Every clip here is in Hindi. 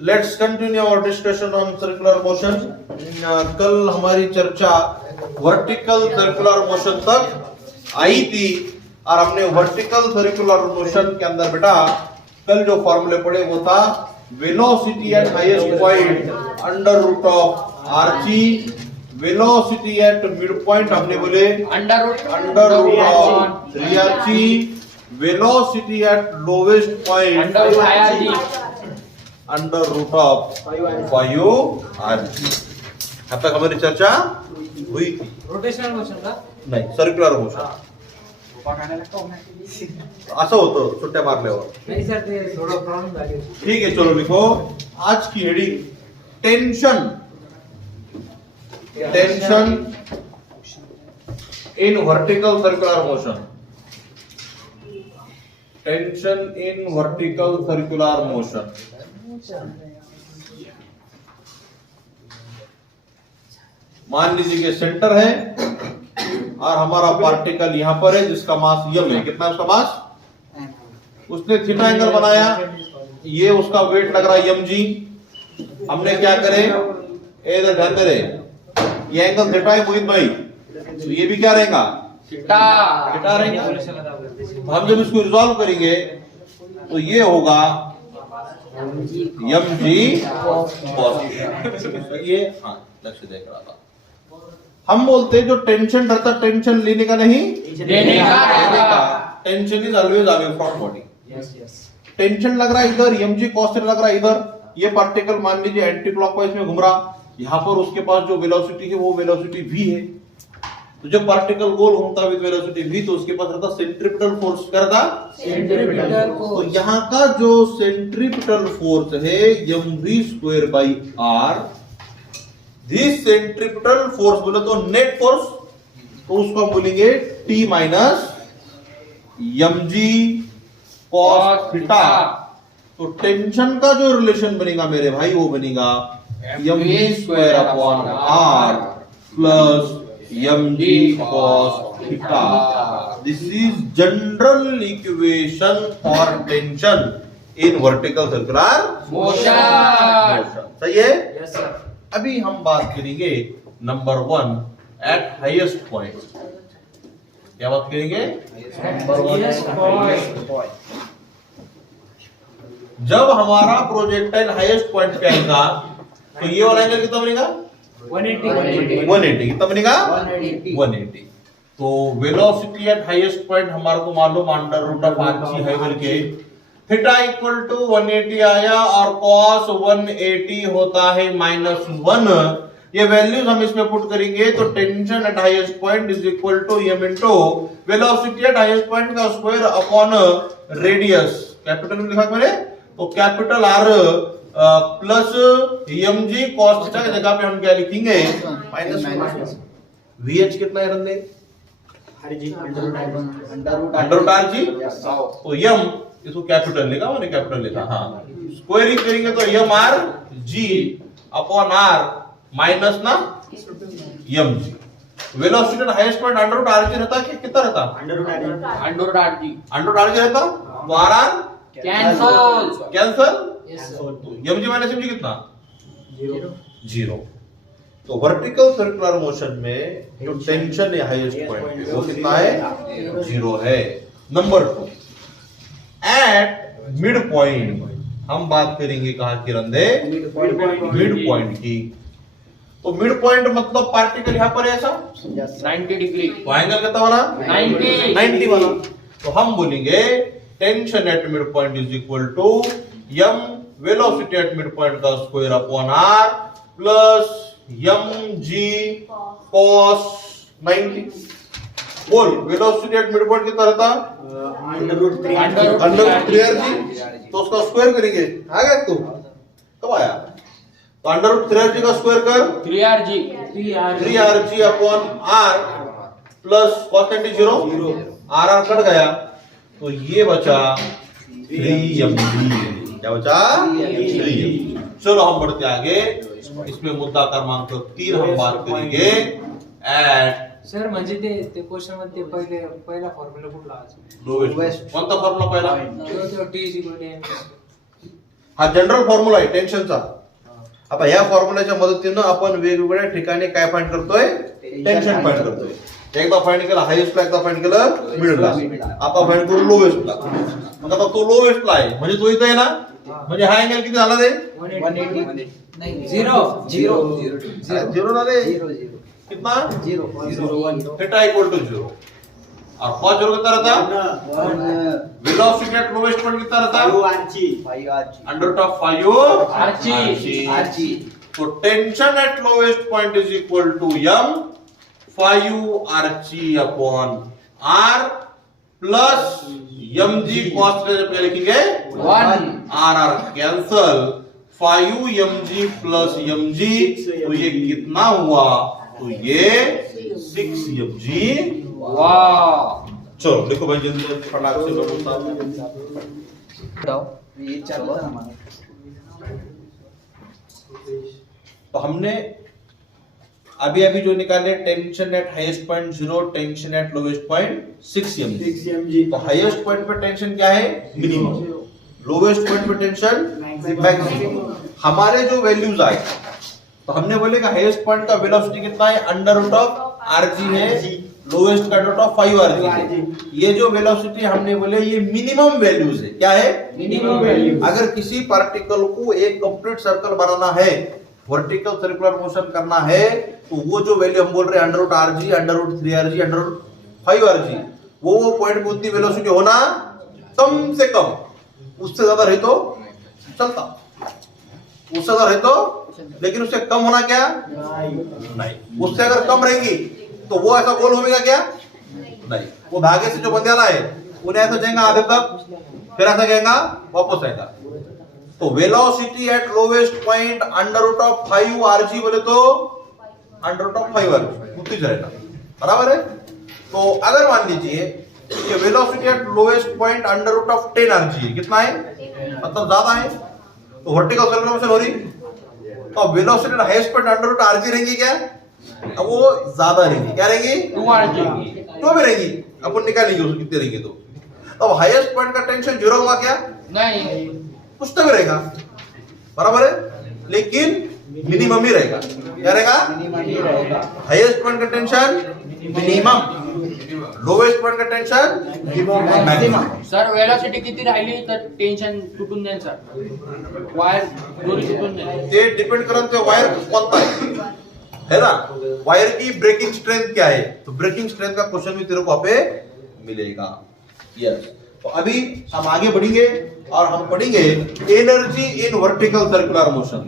Let's continue our discussion on circular motion. कल हमारी चर्चा वर्टिकल सर्कुलर मोशन तक आई थी और हमने वर्टिकल सर्कुलर मोशन के अंदर बेटा कल जो फॉर्मूले पढ़े वो था velocity at highest point under root of r g, velocity at mid point हमने बोले under root of 3rg, velocity at lowest point under root of 5rg। अब तक हमारी चर्चा हुई थी। रोटेशनल मोशन का नाही, सर्क्युलर मोशन असं होतं सुट्ट्या मारल्यावर। नाही सर, ते थोडं प्रॉब्लेम झाले। ठीक है, चलो लिखो आज की heading tension in vertical circular motion. Tension in vertical circular motion. मान लीजिए कि सेंटर है और हमारा पार्टिकल यहां पर है जिसका मास यम है। कितना है उसका मास? उसने थीटा एंगल बनाया, ये उसका वेट लग रहा है यम जी। हमने क्या करे, इधर ध्यान दे रहे, ये एंगल थीटा है मोहित भाई, तो ये भी क्या रहेगा? थीटा रहेगा। हम जब इसको रिजॉल्व करेंगे तो ये होगा यम जी कॉस। ये हाँ लक्ष्य देख रहा था। हम बोलते जो टेंशन रहता टेंशन लेने का नहीं देने का। Tension is always away from body. Tension लग रहा है इधर, एम जी कॉस लग रहा है इधर। ये पार्टिकल मान लीजिए एंटी क्लॉकवाइज में घूम रहा, यहाँ पर उसके पास जो वेलोसिटी है वो वेलोसिटी v है। तो जब पार्टिकल गोल घूमता है विद वेलोसिटी v तो उसके पास रहता सेंट्रीपिटल फोर्स। क्या रहता? Centripetal force. तो यहाँ का जो सेंट्रीपिटल फोर्स है mv²/r, दिस सेंट्रीपिटल फोर्स बोले तो नेट फोर्स, तो उसको बोलेंगे t minus mg cos theta. तो टेंशन का जो रिलेशन बनेगा मेरे भाई वो बनेगा mv²/r plus mg cos theta. This is general equation for tension in vertical circular motion. सही है? Yes sir. अभी हम बात करेंगे नंबर 1 एट हाईएस्ट पॉइंट। क्या बात करेंगे? जब हमारा प्रोजेक्टाइल हाईएस्ट पॉइंट पे आएगा तो ये वाला एंगल कितना बनेगा? 180। कितना बनेगा? 180। तो वेलोसिटी एट हाईएस्ट पॉइंट हमारे को मालूम अंडर रूट ऑफ आरजी है बोल के, थीटा इक्वल टू 180 आया और cos 180 होता है -1। ये वैल्यूज हम इसमें पुट करेंगे तो tension at highest point is equal to m into velocity at highest point का स्क्वायर अपॉन रेडियस। कैपिटल में लिखा मैंने, तो capital R plus mg cos theta की जगह पे हम क्या लिखेंगे? -1। VH कितना है रंदे? Under root are G. तो m इसको कैपिटल लिखा, मैंने कैपिटल लिखा। हाँ, स्क्वायरिंग करेंगे तो m r g अपॉन r माइनस ना m g। Velocity highest point under root are g रहता कि कितना रहता? अंडर रूट आर जी रहता। तो r r cancel m g minus mg कितना? 0। तो वर्टिकल सर्कुलर मोशन में जो टेंशन है हाईएस्ट पॉइंट वो कितना है? 0 है। नंबर 2 एट मिड पॉइंट हम बात करेंगे कहां की रंदे? मिड पॉइंट की। तो मिड पॉइंट मतलब पार्टिकल यहां पर है ऐसा 90 डिग्री। तो एंगल कितना बना? 90 बना। तो हम बोलेंगे tension at mid point is equal to m velocity at mid point का square upon r plus mg cos 90। बोल वेलोसिटी एट मिड पॉइंट कितना रहता? Under root 3rg। तो उसका स्क्वायर करेंगे। आ गया तू? कब आया? तो अंडर रूट 3rg का स्क्वायर कर 3rg upon r plus cos 90 0। r cut गया तो ये बचा 3mg। क्या बचा? 3mg। चलो हम बढ़ते आगे। इसमें मुद्दा क्रमांक 3 हम बात करेंगे एट सर म्हणजे ते क्वेश्चन मध्ये पहिला फॉर्म्युला कुठला? लोवेस्ट। कोणता फॉर्म्युला पहिला? T = हा जनरल फॉर्म्युला आहे टेन्शनचा. आता या फॉर्म्युल्याच्या मदतीनं आपण वेगवेगळ्या ठिकाणी काय फाइंड करतोय, टेन्शन फाइंड करतोय. एकदा फाइंड केलं हायेस्टला, एकदा फाइंड केलं मिडलला, आता फाइंड करू लोवेस्टला. मग आता तो लोवेस्टला आहे म्हणजे तो इथे आहे ना, म्हणजे हा अँगल किती झाला रे, 180 झिरो ना रे, कितना 0 थीटा इक्वल टू 0. और कॉस 0 कितना रहता, वेलोसिटी एट लोवेस्ट पॉइंट कितना रहता, अंडर रूट ऑफ 5 आरची. तो tension at lowest point is equal to m 5 R G upon r plus mg cos पे लिखेंगे 1 r cancel 5 mg plus mg, तो ये कितना हुआ, तो ये 6 mg. वाह. चलो देखो भाई जल्दी जल्दी फटाक से बोलता. तो हमने अभी अभी जो निकाले tension at highest point 0, tension at lowest point 6 mg. तो हाईएस्ट पॉइंट पे टेंशन क्या है, मिनिमम. लोवेस्ट पॉइंट पे टेंशन मैक्सिमम. हमारे जो वैल्यूज आए तो हमने बोले कि हाईएस्ट पॉइंट का वेलोसिटी कितना है, अंडर रूट ऑफ आरजी है, लोवेस्ट का अंडर रूट ऑफ 5 आरजी है. ये जो वेलोसिटी हमने बोले ये मिनिमम वैल्यूज है. क्या है, मिनिमम वैल्यू. अगर किसी पार्टिकल को एक कंप्लीट सर्कल बनाना है, वर्टिकल सर्कुलर मोशन करना है, तो वो जो वैल्यू हम बोल रहे हैं under root r g, under root 3 r g, under root 5 r g, वो पॉइंट पे उतनी वेलोसिटी होना कम से कम. उससे ज्यादा रहे तो चलता, उससे ज्यादा रहे तो, लेकिन उससे कम होना क्या नहीं. उससे अगर कम रहेगी तो वो ऐसा गोल होगा क्या नहीं. वो धागे से जो बंधेला है उन्हें ऐसा जाएगा आधे तक, फिर ऐसा जाएगा वापस आएगा. तो velocity at lowest point under root of 5 r g बोले तो अंडर रूट ऑफ 5 आरजी उतनी जाएगा. बराबर है. तो अगर मान लीजिए कि velocity at lowest point under root of 10 r g कितना है, मतलब ज्यादा है, तो वर्टिकल सर्कुलर मोशन हो रही. तो velocity at highest point under root r g रहेगी क्या, अब वो ज्यादा रहेगी. क्या रहेगी, 2 आरजी. तो भी रहेगी, अपन निकालेंगे उसको कितने रहेंगे. तो अब हाईएस्ट पॉइंट का टेंशन 0 होगा क्या, नहीं, कुछ तो भी रहेगा. बराबर है, लेकिन मिनिमम ही रहेगा. क्या रहेगा, हाईएस्ट पॉइंट का टेंशन मिनिमम, लोवेस्ट पॉइंट का टेंशन मैक्सिमम. सर वेलोसिटी किती राहिली तर टेन्शन तुटून जाईल सर, वायर दोरी तुटून जाईल. ते डिपेंड करत ते वायर कोणता है ना. वायर की ब्रेकिंग स्ट्रेंथ क्या है, तो ब्रेकिंग स्ट्रेंथ का क्वेश्चन भी तेरे को पे मिलेगा. यस. तो अभी हम आगे बढ़ेंगे और हम पढ़ेंगे energy in vertical circular motion.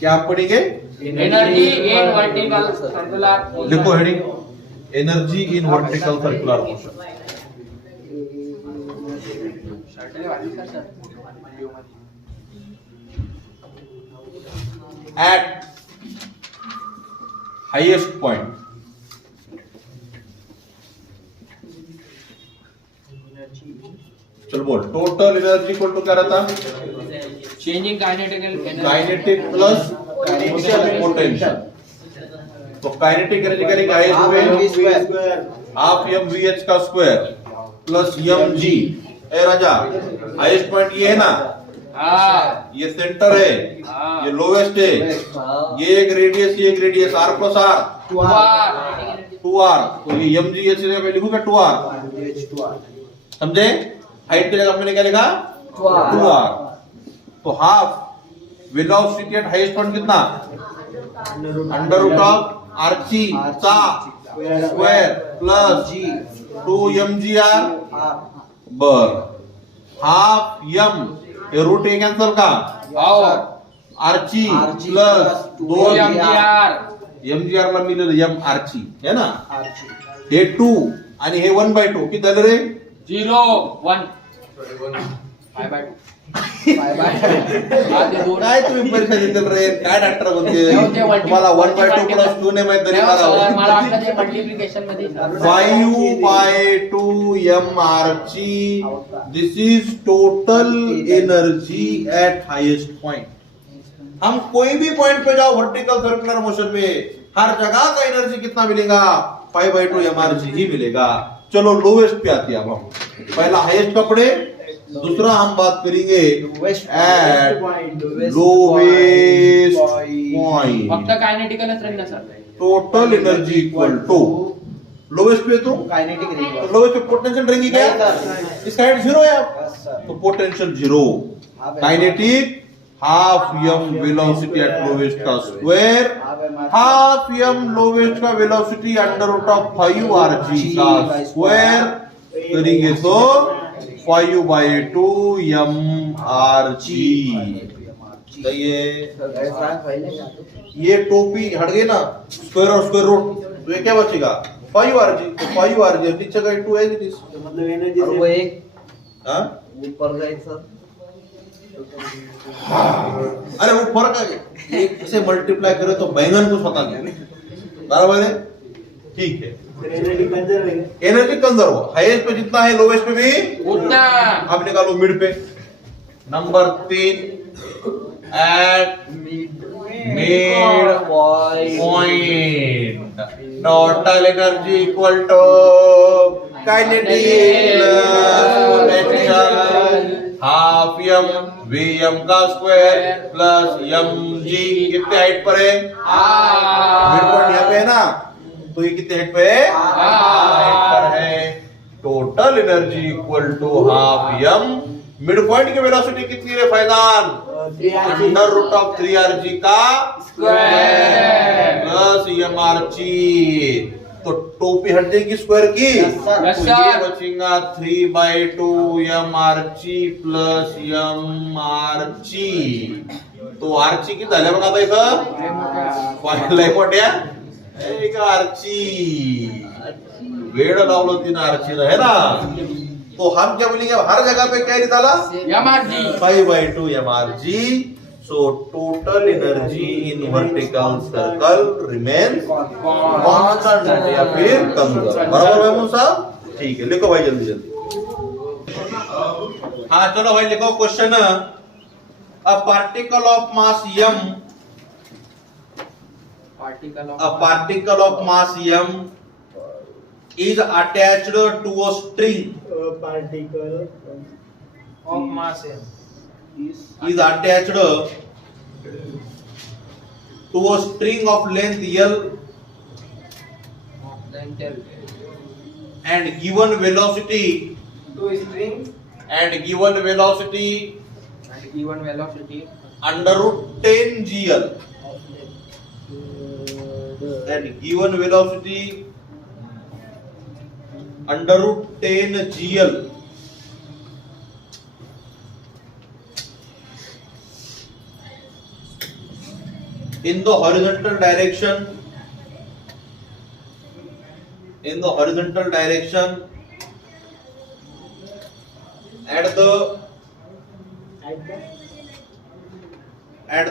क्या आप पढ़ेंगे, एनर्जी इन वर्टिकल सर्कुलर. लिखो heading, energy in vertical circular motion. Eight highest point चलो बोल, टोटल एनर्जी इक्वल टू क्या रहता, changing kinetic energy, kinetic plus potential. तो काइनेटिक एनर्जी करेंगे हाईएस्ट पे हाफ एम वी एच का स्क्वायर प्लस एम जी. ए राजा, हाईएस्ट पॉइंट ये है ना, हाँ, ये सेंटर है, हाँ, ये लोवेस्ट है, ये एक रेडियस, ये एक radius, are plus are 2r. तो ये एम जी एच मैं लिखूंगा 2r. समझे. हाइट की जगह हमने क्या लिखा 2r. तो half velocity at highest point कितना, अंडर रूट ऑफ आरची चा स्क्वायर प्लस 2mgr. बर हाफ m ये रूट ए कैंसल का, आरची प्लस 2mgr. mgr ला मिळेल m आरची है ना. हे 2 आणि हे 1/2 किती झालं रे, 0 1 5/2. काय तुम्ही परीक्षा देतील रे, काय डॉक्टर बनते तुम्हाला 1/2 प्लस 2 ने माहित तरी मला वाटलं ते मल्टिप्लिकेशन मध्ये 5/2 mrg. This is total energy at highest point. हम कोई भी पॉइंट पे जाओ वर्टिकल सर्कुलर मोशन में, हर जगह का एनर्जी कितना मिलेगा, 5/2 mrg ही मिलेगा. चलो लोवेस्ट पे आती है अब हम. पहला हाईएस्ट का पढ़े, दूसरा हम बात करेंगे एट लोवेस्ट पॉइंट फक्त कायनेटिकलच राहील ना sir. Total energy equal to lowest पे तो काइनेटिक रहेगा। तो लोवेस्ट पे पोटेंशियल रहेंगी क्या? नहीं सर। इसका हेड जीरो है आप बस सर। तो potential zero kinetic half m velocity at lowest का स्क्वायर हाफ एम लोवेस्ट का velocity under root of 5 r g का स्क्वायर करेंगे तो 5/2 एम आरजी। सही है। ये टोपी हट गई ना स्क्वायर और स्क्वायर रूट तो ये क्या बचेगा 5 आरजी तो 5 आरजी नीचे का 2 एज इट इज मतलब एनर्जी वो एक हां ऊपर जाएगा सर। अरे वो फर्क है एक से मल्टीप्लाई करे तो बैंगन को पता नहीं बराबर है। ठीक है एनर्जी कंजर्व हाईएस्ट पे जितना है लोवेस्ट पे भी उतना. आप निकालो मिड पे number 3 at mid point total energy equal to kinetic potential half m v m का स्क्वायर प्लस एम जी कितने हाइट पर है मिड पॉइंट यहाँ पे है ना तो ये कितने हाइट पे है हाइट पर है। Total energy equal to half m mid point की वेलोसिटी कितनी है Faizan under root of 3 r g का स्क्वायर प्लस एम आरजी तो टोपी हट जाएगी स्क्वायर की Yes, sir. Yes, तो sir. ये बचेगा 3/2 m r g plus m r g तो आरजी किती झाल्या बघा आता इथं लय मोठ्या एक आरची वेळ लावलो तीन आरची है ना तो हम क्या बोलेंगे हर जगह पे क्या निकाला MRG 5/2 MRG so total energy in vertical circle remains constant या फिर कंजर्व बराबर भाई साहब। ठीक है लिखो भाई जल्दी जल्दी। हाँ चलो भाई लिखो question a particle of mass m a particle of mass m is attached to a string particle of mass m is attached to a string of length L and given velocity two strings under root 10 GL and given velocity under root 10 GL in the horizontal direction at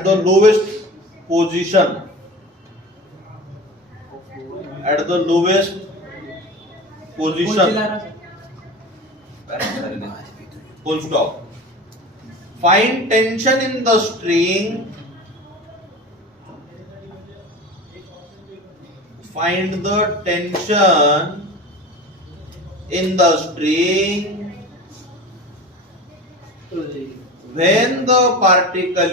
the lowest position full stop. Find tension in the string when the particle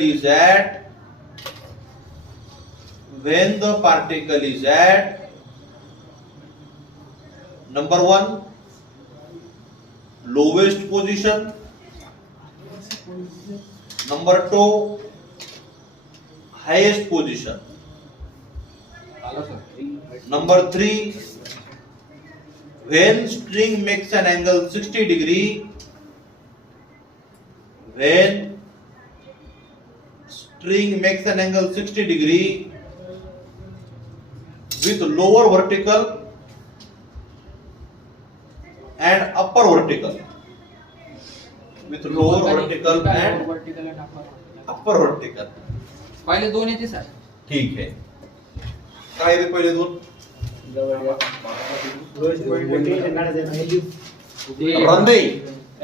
is at number 1 lowest position, number 2 highest position, number 3 when string makes an angle 60 degree, when string makes an angle 60 degree with lower vertical and upper vertical, with lower vertical and upper vertical. पहिले दोन येते सर. ठीक है काय रे पहिले दोन रंदे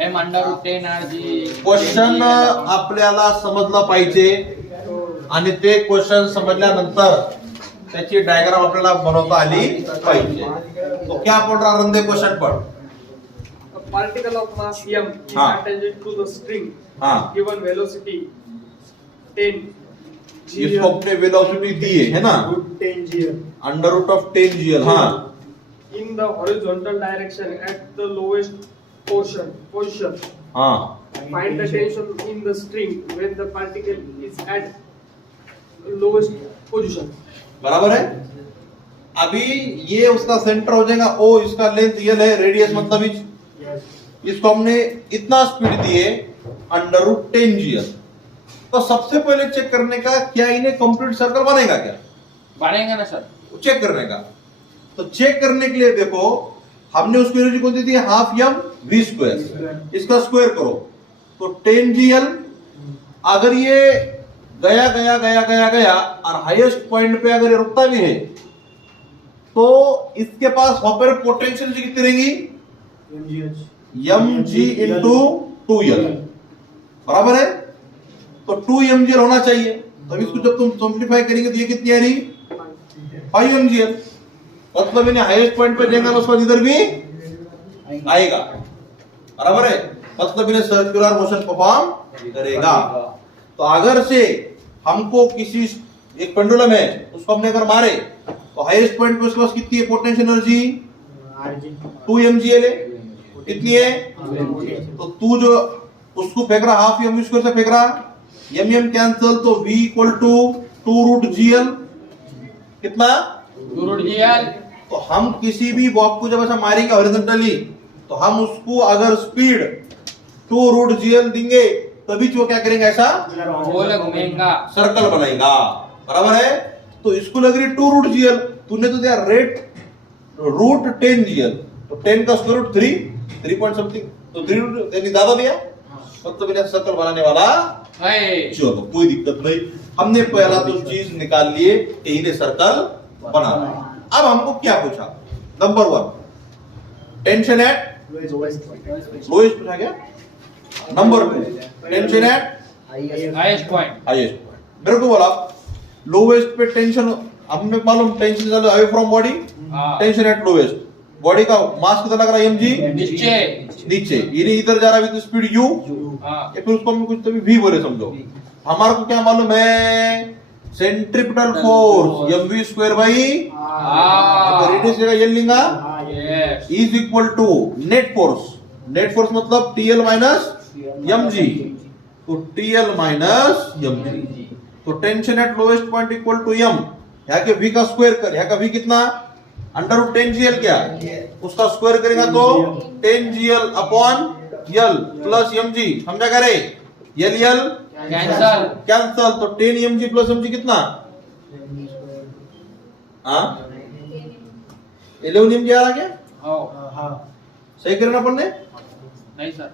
M under root 10 R G. Question आपल्याला समजलं पाहिजे आणि ते क्वेश्चन समजल्यानंतर त्याची डायग्राम आपल्याला बनवता आली पाहिजे. तो क्या पढ़ रहा रंदे क्वेश्चन पढ़ particle of mass m is हाँ. attached to the string हाँ given velocity 10 इसको अपने वेलोसिटी दिए है ना, अंडर रूट ऑफ 10 GL. हाँ in the horizontal direction at the lowest position. हाँ Find the tension in the string when the particle is at lowest position. बराबर है. अभी ये उसका सेंटर हो जाएगा O, इसका लेंथ L है, रेडियस मतलब इसको हमने इतना स्पीड दिए अंडर रूट 10 GL. तो सबसे पहले चेक करने का क्या इन्हें कंप्लीट सर्कल बनेगा क्या, बढ़ेगा ना सर? चेक करने का. तो चेक करने के लिए देखो हमने उसकी एनर्जी कौन दी थी, हाफ एम वी स्क्वायर. इसका स्क्वायर करो तो 10 GL. अगर ये गया गया गया गया गया और हाईएस्ट पॉइंट पे अगर ये रुकता भी है तो इसके पास वहां पर पोटेंशियल कितनी रहेगी, mg इंटू 2L. बराबर है. तो 2mgl होना चाहिए. तो इसको जब तुम सिंप्लीफाई करेंगे तो ये कितनी आ रही, 5mgl. मतलब इन्हें हाईएस्ट पॉइंट पे जाएगा उसके बाद इधर भी आएगा. बराबर है. मतलब इन्हें सर्कुलर मोशन परफॉर्म करेगा. तो अगर से हमको किसी एक पेंडुलम है उसको हमने अगर मारे तो हाईएस्ट पॉइंट पे उसके पास कितनी है पोटेंशियल एनर्जी, 2mgl है. कितनी है, तो तू जो उसको फेंक रहा हाफ एम स्क्वायर से फेंक रहा, एम कैंसिल तो v equal to 2 root GL. कितना, 2 रूट GL. तो हम किसी भी बॉब को जब ऐसा मारेंगे हॉरिजॉन्टली तो हम उसको अगर स्पीड 2 रूट GL देंगे तभी वो क्या करेंगे, ऐसा गोल घूमेगा, सर्कल बनाएगा. बराबर है. तो इसको लग रही 2 रूट GL, तूने तो दिया रेट रूट 10 GL. तो 10 का स्क्वायर रूट 3 पॉइंट समथिंग, तो 3 रूट यानी ज्यादा दिया. मतलब इन्हें सर्कल बनाने वाला है. चलो कोई दिक्कत नहीं. हमने पहला तो चीज निकाल लिए कि इन्हें सर्कल बनाना. अब हमको क्या पूछा, नंबर 1 टेंशन एट लोएस्ट पूछा गया. Number 2 tension at highest point. Highest point. मेरे को बोला लोवेस्ट पे टेंशन, हमें मालूम tension away from body, tension at lowest. Body का मास कितना लग रहा है mg, नीचे. ये इधर जा रहा है विद स्पीड u, या फिर उसको हम कुछ तो भी v बोले समझो. हमारे को क्या मालूम है, centripetal force mv square by radius जगह L लेंगा is equal to net force. Net force मतलब TL माइनस mg. तो TL माइनस mg. तो tension at lowest point equal to m. यहाँ के v का स्क्वायर कर, यहाँ का v कितना, अंडर रूट 10 GL. क्या उसका स्क्वायर करेगा तो 10 GL upon L plus mg. समझा करे, L कैंसल. तो 10 mg प्लस mg कितना, 11 mg आ रहा क्या, सही करे ना अपन ने. नहीं सर,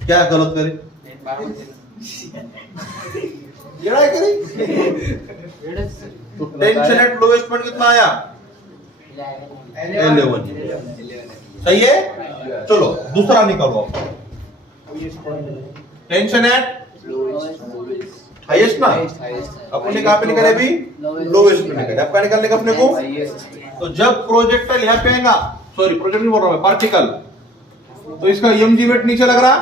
क्या गलत करे, ये करे. तो टेंशन एट लोएस्ट पॉइंट कितना आया, 11. सही है. चलो दूसरा निकालो. टेंशन एट हाईएस्ट ना, अपन ने कहां पे निकाले अभी, लोएस्ट पे निकाले. आपका निकालने का अपने को. तो जब प्रोजेक्टाइल यहाँ पे आएगा, सॉरी प्रोजेक्ट नहीं बोल रहा मैं, पार्टिकल, तो इसका mg वेट नीचे लग रहा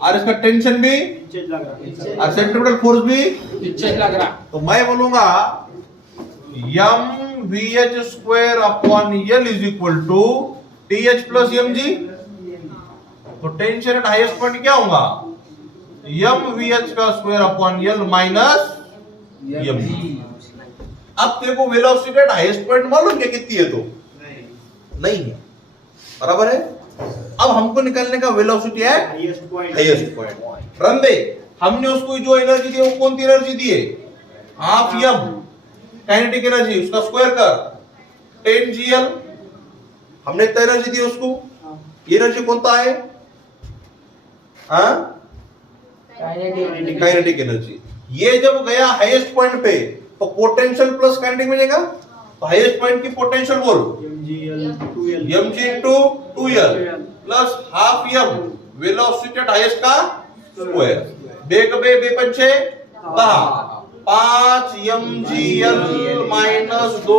और इसका टेंशन भी और सेंट्रिपिटल फोर्स भी नीचे लग रहा. तो मैं बोलूंगा mvh square upon L is equal to TH plus mg. तो टेंशन एट हाईएस्ट पॉइंट क्या होगा, mvh का square upon L minus mg. अब तेरे को वेलोसिटी एट हाईएस्ट पॉइंट मालूम क्या कितनी है, तो नहीं है. बराबर है. अब हमको निकालने का वेलोसिटी है हाईएस्ट पॉइंट. रन दे. हमने उसको जो एनर्जी दी वो कौन सी एनर्जी दी है, हाफ m काइनेटिक एनर्जी. उसका स्क्वायर कर 10 GL. हमने इतना एनर्जी दी उसको. ये एनर्जी कौन सा है, काइनेटिक एनर्जी. ये जब गया हाईएस्ट पॉइंट पे तो पोटेंशियल प्लस काइनेटिक मिलेगा. तो हाईएस्ट पॉइंट की पोटेंशियल बोल, mg into 2L plus half m velocity at highest का स्क्वायर. बे पंचे 10 5 mgl माइनस 2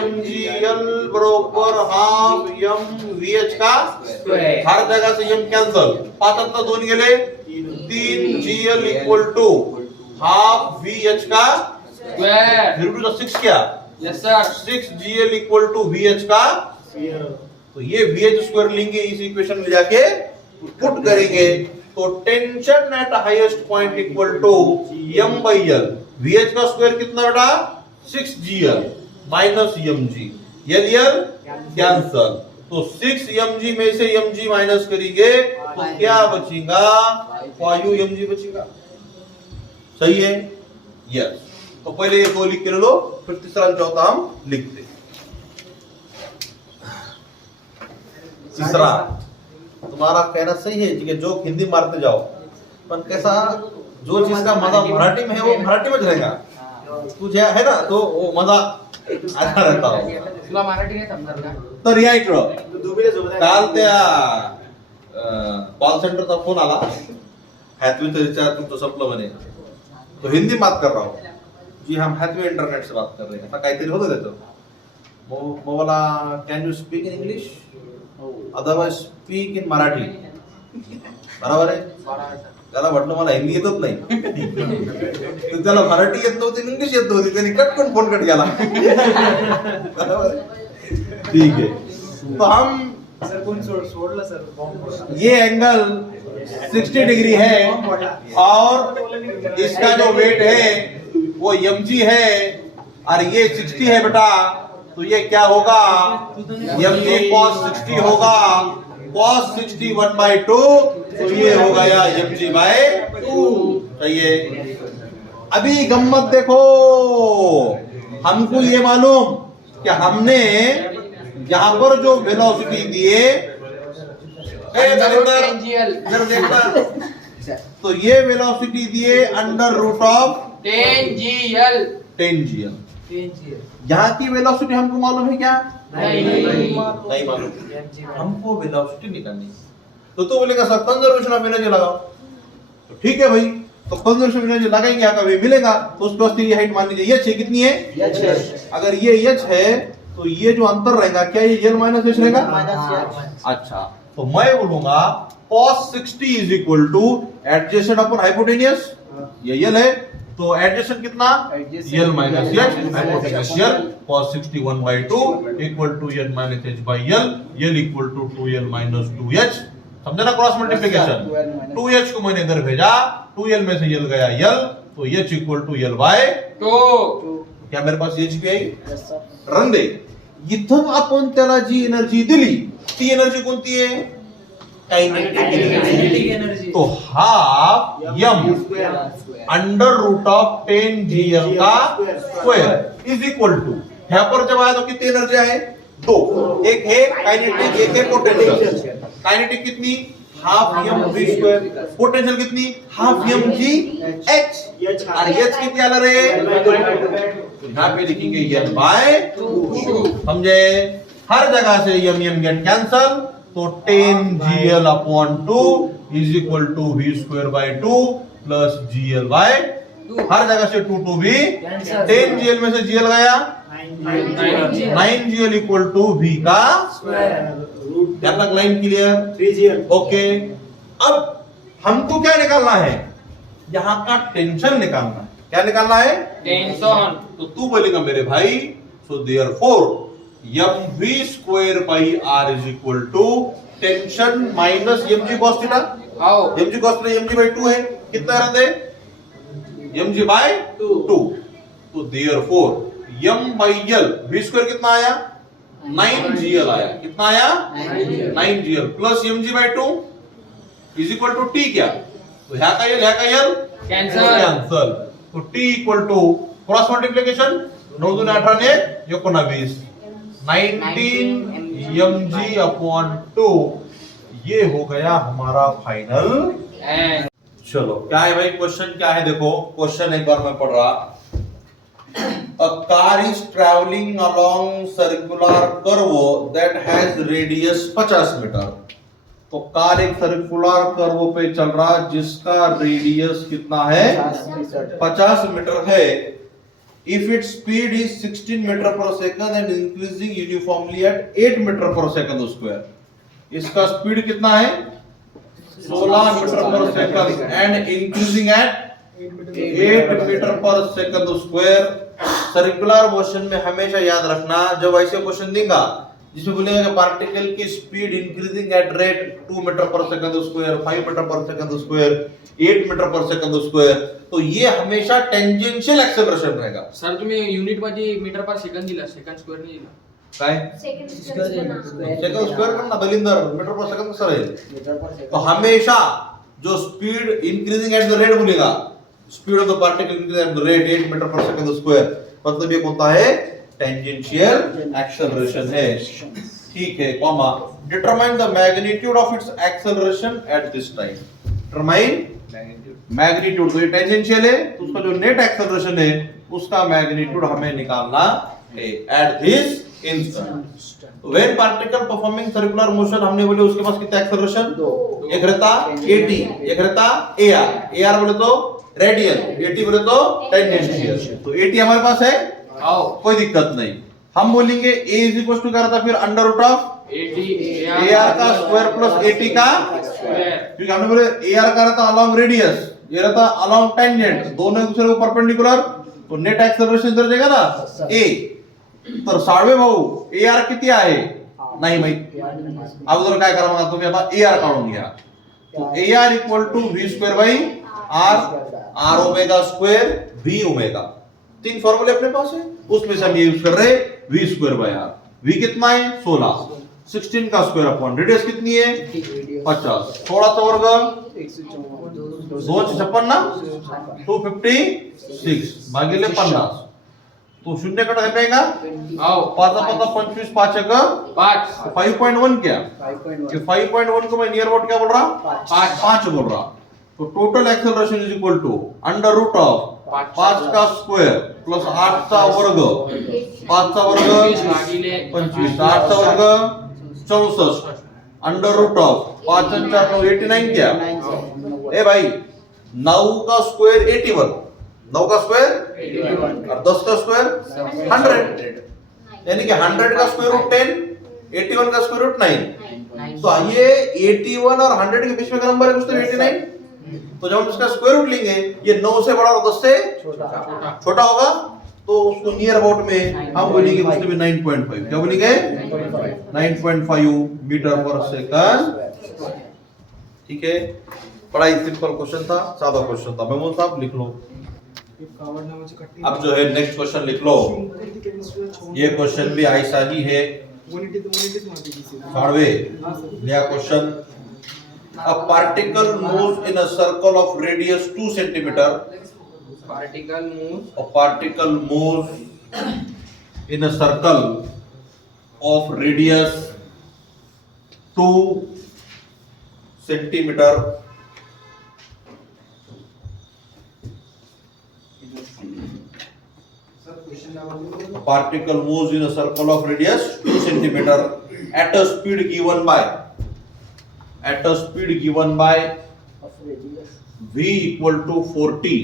mgl बरोबर हाफ mvh का Square. हर जगह से m कैंसल, 5 आता 2 गेले 3 gl equal to half vh का Square. 0 to the 6 क्या Yes sir. 6 gl equal to vh का, तो ये vh स्क्वायर लेंगे, इस इक्वेशन में जाके पुट करेंगे तो tension at highest point equal to m by l, vh का स्क्वायर कितना बेटा 6 gl minus mg, l cancel, तो 6 mg में से mg माइनस करेंगे तो क्या बचेगा 5 mg बचेगा, सही है, यस। तो पहले ये दो लिख के ले लो, फिर तीसरा और चौथा हम लिखते। तीसरा तुम्हारा कहना सही है कि जो हिंदी मारते जाओ, पर कैसा जो चीज का मजा मराठी में है वो मराठी में रहेगा, तुझे है ना तो वो मजा अच्छा रहता हो। तुला मराठी नाही समजत का? तर या इकडं काल त्या कॉल सेंटरचा फोन आला, हैथवे रिचार्ज तुमचं संपलं म्हणे, तो हिंदी बात कर रहा हूँ जी, हम हैथवे इंटरनेट से बात कर रहे हैं, ऐसा काहीतरी होतं त्याचं, मग बोला can you speak in English, otherwise speak in Marathi, बरोबर आहे, त्याला म्हटलं मला हिंदी येतच नाही, तर त्याला मराठी येत नव्हती इंग्लिश येत नव्हती, त्याने कटकन फोन कट केला, ठीक है, तो हम सर कोण सोडलं सर बॉम्ब, ये एंगल 60 डिग्री है और इसका जो वेट है वो mg है और ये 60 है बेटा, तो ये क्या होगा mg cos 60 होगा, cos 60 1/2, तो ये हो गया mg/2, सही है। अभी गम्मत देखो, हमको ये मालूम कि हमने यहां पर जो वेलोसिटी दिए NGL. तो ये वेलोसिटी दिए under root of 10GL. 10gl, यहाँ की वेलोसिटी हमको मालूम है क्या, नहीं मालूम, हमको वेलोसिटी निकालनी, तो बोलेगा सर कंजर्वेशन ऑफ एनर्जी लगाओ, तो ठीक है भाई, तो कंजर्वेशन ऑफ एनर्जी लगाएंगे, आपका वे मिलेगा, तो उसके वास्ते ये हाइट मान लीजिए h है, कितनी है, अगर ये h है तो ये जो अंतर रहेगा क्या ये l माइनस h रहेगा, अच्छा, तो मैं बोलूंगा cos 60 is equal to adjacent upon hypotenuse, ये l है, तो एडजेसेंट कितना l minus h, hypotenuse l, cos 60 1/2 equal to l minus h by l equal to 2l minus 2h, समझे ना, क्रॉस मल्टीप्लिकेशन, 2h को मैंने इधर भेजा, 2l में से l गया l, तो h equal to l by 2, क्या मेरे पास h भी आई, रन दे, इथं आपण त्याला जी एनर्जी दिली ती एनर्जी कोणती आहे, काइनेटिक एनर्जी, तो half m under root of 10gl का स्क्वायर इज इक्वल टू, यहाँ पर जब आया तो कितनी एनर्जी है, दो, एक है काइनेटिक, एक है पोटेंशियल, काइनेटिक कितनी हाफ mv स्क्वायर, पोटेंशियल कितनी हाफ mg h, और h कितनी आ रहा है, यहाँ पे लिखेंगे n बाय 2, समझे, हर जगह से m गेट कैंसल, तो 10gl upon 2 is equal to v square by 2 plus gl by 2, हर जगह से 2 भी 10gl में से gl गया 9gl इक्वल टू v का स्क्वायर, यहाँ तक लाइन क्लियर, 3gl, ओके। अब हमको क्या निकालना है, यहाँ का टेंशन निकालना है, क्या निकालना है, टेंशन, तो तू बोलेगा मेरे भाई, so therefore mv square by r is equal to tension minus mg cos theta, mg cos theta mg by 2 है, कितना रन दे, mg बाई 2, तो therefore m by l v square कितना आया 9gl आया, कितना आया 9gl plus mg by 2 is equal to t, क्या, तो ह्या का l कैंसल, तो t इक्वल टू क्रॉस मल्टीप्लिकेशन 9 दूने 18 ने 19 19 mg अपॉन 2, ये हो गया हमारा फाइनल। चलो क्या है भाई, क्वेश्चन क्या है, देखो क्वेश्चन एक बार मैं पढ़ रहा, a car is traveling along circular curve that has radius 50 metre, तो कार एक सर्कुलर कर्व पे चल रहा जिसका रेडियस कितना है 50 मीटर है। If it speed is 16 metre पर second and increasing uniformly at 8 metre पर सेकंड स्क्वायर, इसका स्पीड कितना है 16 मीटर पर second and increasing at 8 metre पर सेकंड स्क्वायर। सर्कुलर मोशन में हमेशा याद रखना जब ऐसे क्वेश्चन देगा जिसमें बोलेगा कि पार्टिकल की speed increasing at rate 2 metre पर सेकंड स्क्वायर, 5 मीटर पर सेकंड स्क्वायर, 8 मीटर पर सेकंड स्क्वायर, तो ये हमेशा टेंजेंशियल एक्सेलरेशन रहेगा। सर तुम्ही युनिट मध्ये मीटर पर सेकंड दिला, सेकंड स्क्वेअर नाही दिला. काय सेकंड स्क्वेअर सेकंड स्क्वायर करना दलिंदर मीटर पर सेकंड कसं राहील। तो हमेशा जो speed increasing at the rate बोलेगा, speed of the particle increasing at the rate 8 metre पर सेकंड स्क्वायर, मतलब ये होता है टेंजेंशियल एक्सेलरेशन है। ठीक है, comma determine the magnitude of its acceleration at this time. Determine magnitude, तो ये टेंजेंशियल है तो उसका जो नेट एक्सेलरेशन है उसका मैग्नीट्यूड हमें निकालना है एट दिस इंस्टेंट। तो when particle performing circular motion हमने बोले उसके पास कितना एक्सेलरेशन, एक रहता at, एक रहता ar बोले तो रेडियल, at बोले तो टेंजेंशियल। तो at हमारे पास है, आओ कोई दिक्कत नहीं। हम बोलेंगे a इज इक्वल टू क्या रहता फिर अंडर रूट ऑफ 80 ar का स्क्वायर प्लस 80 का स्क्वायर. क्योंकि हमने बोले ar का रहता अलोंग रेडियस, ये रहता अलोंग टेंजेंट, दोनों एक दूसरे को परपेंडिकुलर, तो नेट एक्सेलरेशन इधर जाएगा ना a। तर साळवे भाऊ ar किती आहे नाही माहित, अगोदर काय करा मग तुम्ही आता ar काढून घ्या। तो ar equal to v square by r omega square v omega, तीन फॉर्मूले अपने पास है, उसमें से हम ये यूज कर रहे v square by r। v कितना है 16, 16 का स्क्वायर अपॉन रेडियस कितनी है 50, 16 चा वर्ग 256 ना 256 भागिले 50, तो शून्य कट हटेगा, आओ 5 25 5 का 5 5.1 क्या, ये 5.1 को मैं नियर अबाउट क्या बोल रहा 5 बोल रहा। तो total acceleration is equal to under root of 5 का स्क्वायर प्लस 8 चा वर्ग, 5 चा वर्ग 25, 8 चा वर्ग 64, अंडर रूट ऑफ 5 and 4 9 89 क्या, ए भाई 9 का स्क्वायर 81, 9 का स्क्वायर और 10 का स्क्वायर 100, यानी कि 100 का स्क्वायर रूट 10, 81 का स्क्वायर रूट 9। तो ये 81 और 100 के बीच में का नंबर है कुछ तो 89, तो जब हम इसका स्क्वायर रूट लेंगे ये 9 से बड़ा और 10 से छोटा होगा, तो उसको नियर अबाउट में हम बोलेंगे उसके में 9.5, क्या बोलेंगे 9.5 मीटर पर सेकंड। ठीक है, बड़ा ही सिंपल क्वेश्चन था, सादा क्वेश्चन था। मेमोन साहब लिख लो। अब जो है नेक्स्ट क्वेश्चन लिख लो, ये क्वेश्चन भी ऐसा ही है, फाड़वे नया question. A particle moves in a circle of radius 2 centimeter. Particle move A particle moves in a circle of radius 2 centimeter. A particle moves in a circle of radius 2 centimeter at a speed given by v equal to 40,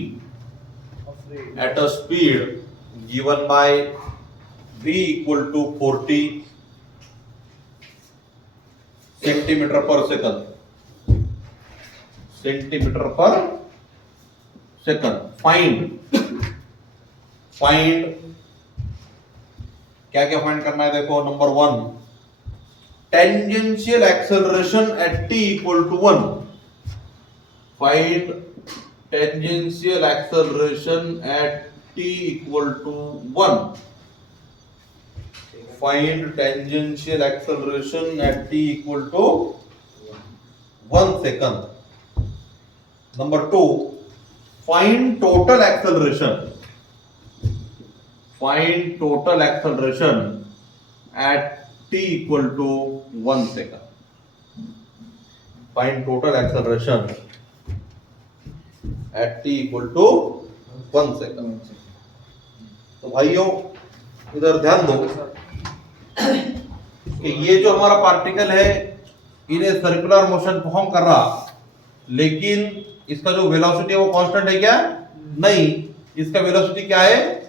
at a speed given by v equal to 40 centimeter per second, find क्या क्या फाइंड करना है, देखो number 1 tangential acceleration at t equal to 1, find tangential acceleration at t equal to 1, find tangential acceleration at t equal to 1 second. Number 2 find total acceleration, find total acceleration at t equal to 1 second, find total acceleration at t equal to 1 second। तो भाइयों इधर ध्यान दो कि ये जो हमारा पार्टिकल है इन ए सर्कुलर मोशन परफॉर्म कर रहा, लेकिन इसका जो वेलोसिटी है वो कांस्टेंट है क्या? नहीं, इसका वेलोसिटी क्या है?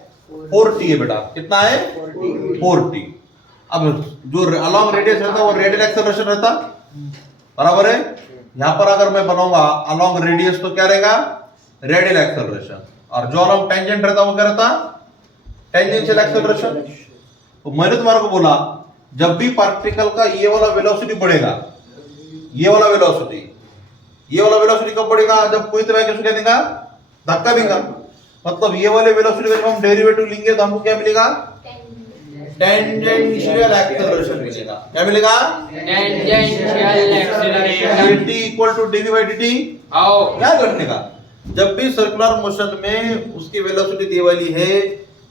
4t है बेटा। कितना है? 4t। अब जो अलोंग रेडियस रहता वो रेडियल एक्सेलरेशन रहता, बराबर है। यहां पर अगर मैं बनाऊंगा अलोंग रेडियस तो क्या रहेगा? Radial acceleration. और जो अलोंग टेंजेंट रहता वो क्या रहता? Tangential acceleration. तो मैंने तुम्हारे को बोला जब भी पार्टिकल का ये वाला वेलोसिटी बढ़ेगा, ये वाला वेलोसिटी कब बढ़ेगा? जब कोई तरह के क्या देगा? धक्का देगा। मतलब ये वाले वेलोसिटी का जब हम डेरिवेटिव लेंगे तो हमको क्या मिलेगा? टेंजेंशियल एक्सेलरेशन मिलेगा। क्या मिलेगा? Tangential acceleration. t equal to dv by dt। आओ क्या करने का? जब भी सर्कुलर मोशन में उसकी वेलोसिटी दी वाली है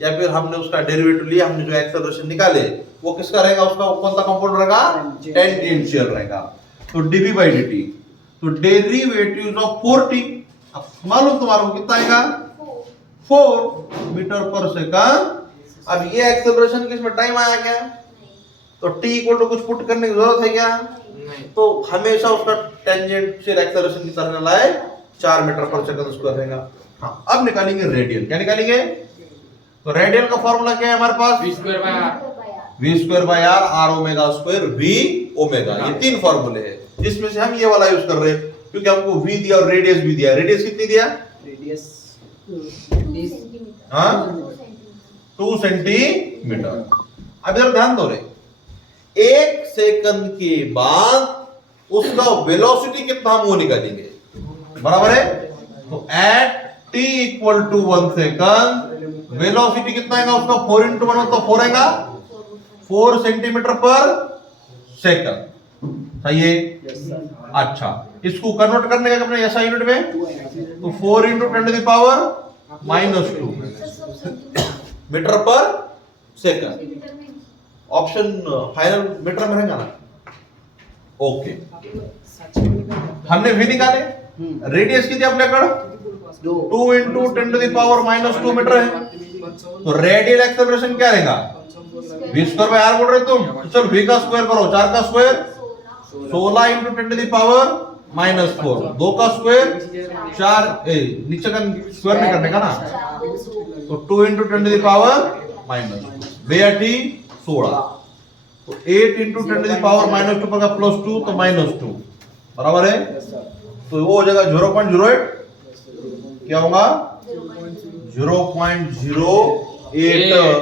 या फिर हमने उसका डेरिवेटिव लिया, हमने जो एक्सेलरेशन निकाले वो किसका रहेगा? उसका कौन सा कंपाउंड रहेगा? टेंजेंशियल रहेगा। तो dv by dt, तो डेरिवेटिव ऑफ 4t, अब मालूम तुम्हारे को कितना आएगा? 4 मीटर पर सेकंड। अब ये एक्सेलरेशन किसमें टाइम आया क्या? तो t इक्वल टू कुछ पुट करने की जरूरत है क्या? तो हमेशा उसका टेंजेंशियल एक्सेलरेशन की तरह लाए 4 मीटर पर सेकंड स्क्वायर रहेगा। हाँ, अब निकालेंगे रेडियल। क्या निकालेंगे? तो रेडियल का फॉर्मूला क्या है हमारे पास? v square bye r। v square bye r, r omega square v omega. ये तीन फॉर्मूले हैं जिसमें से हम ये वाला यूज कर रहे हैं क्योंकि हमको v दिया और रेडियस भी दिया। रेडियस कितनी दिया? रेडियस हाँ 2 सेंटीमीटर। अब इधर ध्यान दो रे, 1 सेकंड के बाद उसका वेलोसिटी कितना हम वो निकालेंगे, बराबर है। तो at t equal to 1 second velocity कितना आएगा उसका? 4 into 1 तो 4 आएगा, 4 सेंटीमीटर पर सेकंड। सही है? अच्छा, इसको कन्वर्ट करने का अपने ऐसा यूनिट में, तो 4 into 10 to the power -2 metre पर सेकंड। ऑप्शन फाइनल मीटर में रहेगा ना? ओके, हमने v निकाले। रेडियस कितनी आपल्याकडे? 2 into 10 to the power -2 metre है। तो रेडियल एक्सेलरेशन क्या रहेगा? v स्क्वायर बाय r बोल रहे तुम, तो चलो v का स्क्वायर करो, 4 का square 16 into 10 to the power -4, 2 का स्क्वायर 4, नीचे का स्क्वायर नहीं करने का ना, तो 2 into 10 to the power -2, 16। तो 8 into 10 to the power -2 पर का +2 तो -2, बराबर है। तो वो हो जाएगा 0.08, क्या होगा? 0.08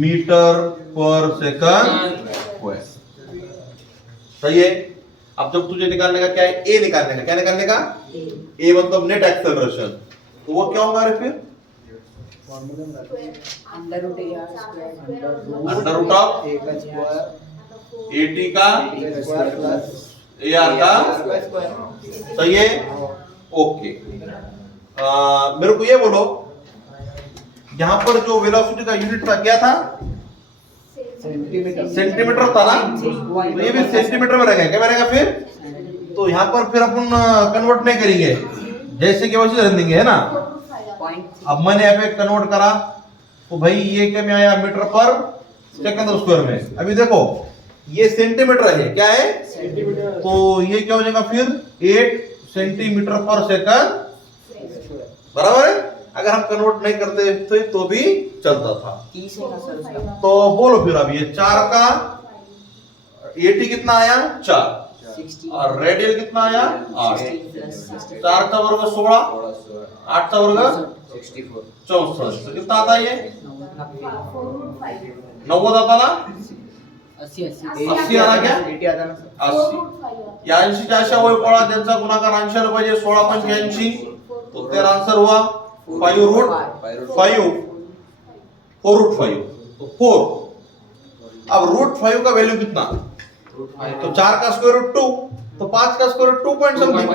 मीटर पर सेकंड स्क्वायर। सही है। अब जब तुझे निकालने का क्या है? ए निकालने का। क्या निकालने का? ए मतलब नेट एक्सेलरेशन। तो वो क्या होगा रे फिर? अंडर रूट ऑफ AT का AR का। सही है। ओके, मेरे को ये बोलो, यहां पर जो वेलोसिटी का यूनिट था क्या था? सेंटीमीटर था ना, तो ये भी सेंटीमीटर में रहेगा। क्या में रहेगा फिर? तो यहाँ पर फिर अपन कन्वर्ट नहीं करेंगे, जैसे कि वैसे रख देंगे, है ना। अब मैंने यहाँ पे कन्वर्ट करा तो भाई ये क्या में आया? मीटर पर सेकंड स्क्वायर में। अभी देखो ये सेंटीमीटर है, क्या है? तो ये क्या हो जाएगा फिर? 8 सेंटीमीटर पर सेकंड, बराबर है। अगर हम कन्वर्ट नहीं करते थे तो भी चलता था। तो बोलो फिर अब ये 4 का AT कितना आया? 4, और रेडियल कितना आया? 8। 4 का वर्ग 16, 8 का वर्ग 64, तो कितना आता है ये? 90 आता ना? 80 आला क्या? 80 या 80 च्या अशा वय पळा त्यांचा गुणाकार 80 आला पाहिजे। 16 × 85, तो तेरा आंसर हुआ 5√5, 4√5, तो 4। अब √5 का वैल्यू कितना? तो 4 का स्क्वायर रूट 2, तो 5 का स्क्वायर रूट 2 पॉइंट समथिंग,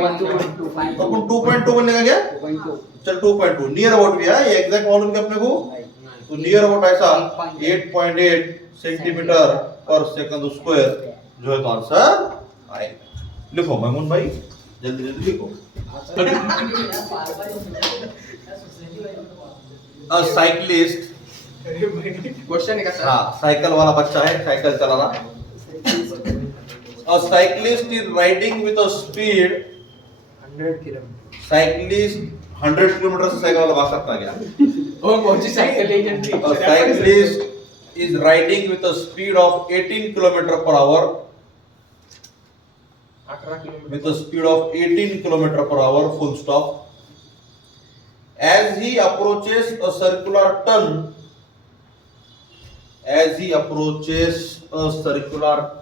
तो अपन 2.2 बनेगा क्या? चल 2.2 नियर अबाउट भी है, ये एग्जैक्ट मालूम क्या अपने को? तो नियर अबाउट ऐसा 8.8 सेंटीमीटर पर सेकंड स्क्वायर जो है तो आंसर आएगा। लिखो महमूद भाई, जल्दी जल्दी लिखो। A cyclist, क्वेश्चन है का सर? हाँ साइकिल वाला बच्चा है, साइकिल चला रहा। a cyclist is riding with a speed 100 kilometre cyclist 100 kilometre से साइकिल वाला भाग सकता है क्या? वो कौन सी साइकिल एजेंट थी? A cyclist is riding with a speed of 18 km per hour 18 kilometre with a speed of 18 km per hour full stop. As he approaches a circular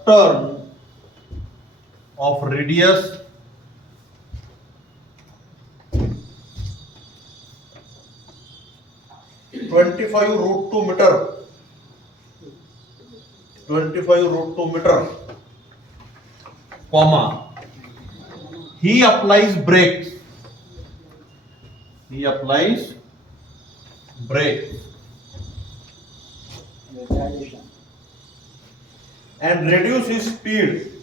turn, of radius 25√2 meter, 25√2 meter, comma, he applies brakes. He applies brakes Retardation. and reduce his speed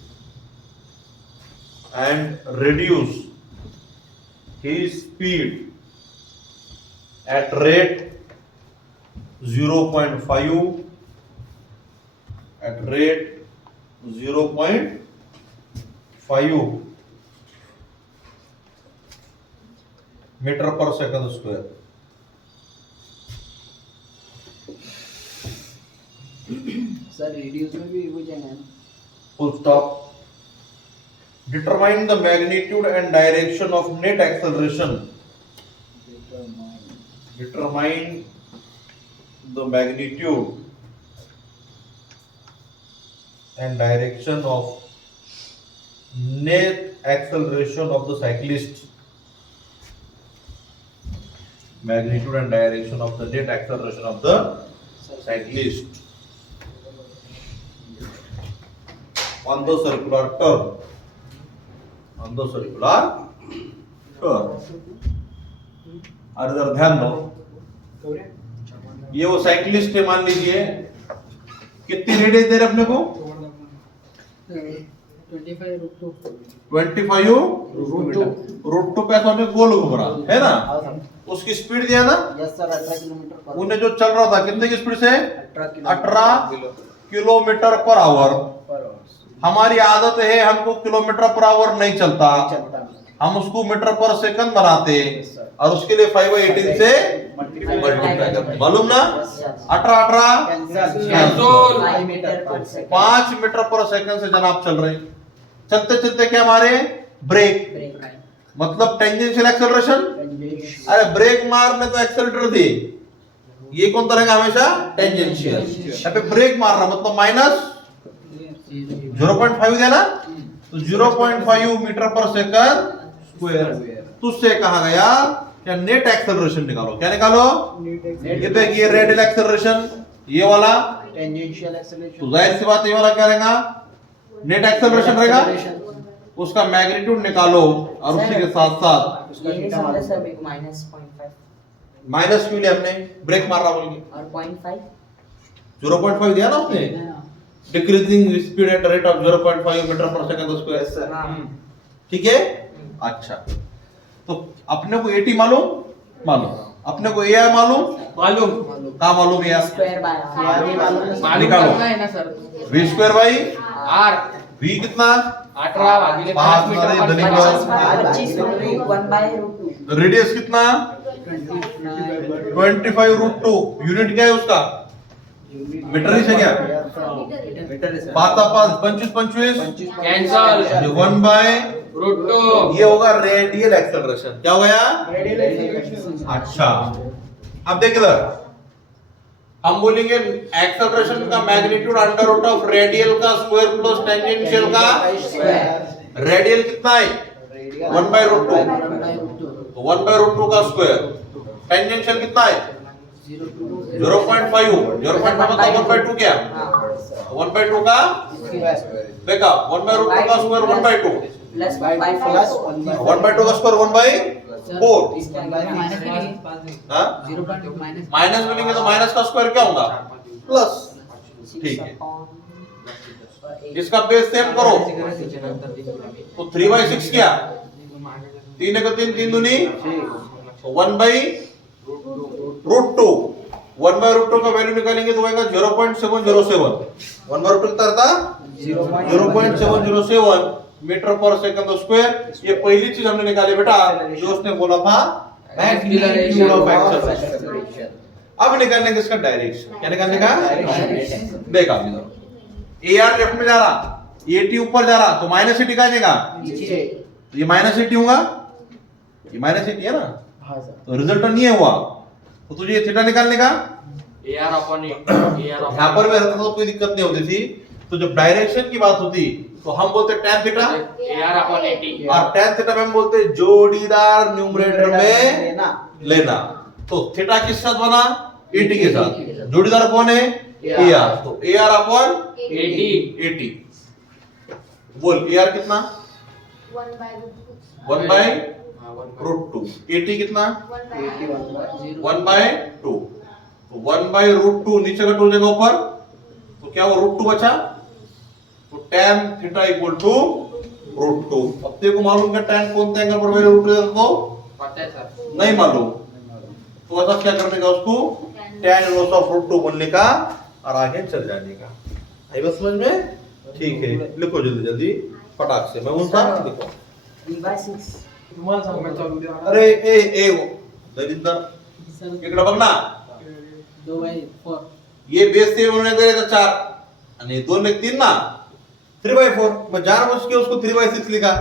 at rate 0.5 meter per second square. Sir reduce में भी हो जाएगा ना? Full stop. Determine the magnitude and direction of net acceleration. Determine the magnitude and direction of net acceleration of the cyclist. Magnitude and direction of the net acceleration of the cyclist on the circular turn. और इधर ध्यान दो, ये वो साइकिलिस्ट है, मान लीजिए कितनी रेडियस दे रहे अपने को? 25√2 पे हमें गोल घूम रहा है ना, उसकी स्पीड दिया ना, यस सर 18 किलोमीटर पर उन्हें जो चल रहा था कितने की स्पीड से? 18 किलोमीटर पर आवर। हमारी आदत है हमको किलोमीटर पर आवर नहीं चलता, हम उसको मीटर पर सेकंड बनाते और उसके लिए 5/18 से मल्टीप्लाई करते, मालूम ना? 18 5 मीटर पर सेकंड 5 मीटर पर सेकंड से जनाब चल रहे, चलते चलते क्या मारे? ब्रेक, मतलब टेंजेंशियल एक्सेलरेशन। अरे ब्रेक मारने तो एक्सेलरेटर दी, ये कौन तरह का? हमेशा टेंजेंशियल। यहाँ पे ब्रेक मार रहा मतलब माइनस 0.5 देना, तो 0.5 मीटर पर सेकंड स्क्वायर। तुझसे कहा गया क्या? नेट एक्सेलरेशन निकालो। क्या निकालो? ये देखिए रेडियल एक्सेलरेशन, ये वाला टेंजेंशियल एक्सेलरेशन, तो जाहिर सी बात ये वाला क्या रहेगा? नेट एक्सेलरेशन रहेगा। उसका मैग्नीट्यूड निकालो और उसी के साथ साथ ये नहीं समझा सर मेरे को -0.5 माइनस क्यों लिया हमने? ब्रेक मार रहा बोल के और 0.5 0.5 दिया ना उसने, decreasing speed at rate of 0.5 metre पर सेकंड स्क्वायर। ठीक है, अच्छा तो अपने को 80 मालूम, अपने को AI मालूम, कहाँ मालूम? या स्क्वायर बाय मालूम निकालो। करना है ना sir? V square by R V कितना? 18 भागिले 5 मीटर पर धनिक सेकंड। 1/√2 रेडियस कितना? 25√2। यूनिट क्या है उसका? मीटर ही है क्या? पाता 25 कैंसल 1/√2। ये होगा रेडियल एक्सेलरेशन। क्या हो गया? अच्छा अब देख इधर, हम बोलेंगे एक्सेलरेशन का magnitude under root of radial का स्क्वायर प्लस टेंजेंशियल का रेडियल कितना है? 1/√2, तो 1/√2 का स्क्वायर। टेंजेंशियल कितना है? 0.5 मतलब 1/2 क्या? 1/2 का देखा, 1/√2 का स्क्वायर 1/2, प्लस बाय 1/2 का स्क्वायर 1/4। हाँ, माइनस मिलेंगे तो माइनस का स्क्वायर क्या होगा? प्लस। ठीक है, इसका बेस सेम करो, तो 3/6 क्या? 3 1 3 3 दूनी 1/√2 1/√2 का वैल्यू निकालेंगे तो आएगा 0.707। 1/√2 कितना था? 0.707 मीटर पर सेकंड स्क्वायर। ये पहली चीज हमने निकाली बेटा, जो उसने बोला था मैग्नीट्यूड ऑफ एक्सेलरेशन। अब निकालने का इसका डायरेक्शन, क्या निकालने का? देखा इधर एआर लेफ्ट में जा रहा, एटी ऊपर जा रहा, तो माइनस एटी का जाएगा नीचे। ये माइनस एटी होगा, ये माइनस एटी है ना, हाँ सर। तो रिजल्ट नहीं है हुआ, तो तुझे ये थीटा निकालने का AR upon AT, यहाँ पर भी रहता तो कोई दिक्कत नहीं होती थी। तो जब डायरेक्शन की बात होती तो हम बोलते tan theta, AR upon AT। और टैन थीटा में हम बोलते जोड़ीदार न्यूमरेटर में लेना। तो थीटा किस साथ बना? एटी के साथ। जोड़ीदार कौन है? एआर। तो एआर अपॉन AT। एटी। बोल एआर कितना? 1/√2। एटी कितना? 1/2। तो 1/√2 नीचे का 2 जगह ऊपर, तो क्या वो √2 बचा? तो tan थीटा इक्वल टू √2। अब तेरे को मालूम क्या tan कौन से एंगल पर वैल्यू √2 को? पता है सर। नहीं मालूम, तो ऐसा क्या करने का उसको? tan इनवर्स ऑफ √2 बोलने का और आगे चल जाने का। आई बस समझ में? ठीक है, लिखो जल्दी जल्दी फटाक से। मैं उनका लिखो। 3/6 तुम्हाला सांगू मैं चालू द्या. अरे ए दलिंदर इकडे बघ ना, 2/4 ये बेस से उन्होंने करे तो 4 आणि 2 ने 3 ना, 3/4। मैं जानबूझ के उसको 3/6 लिखा,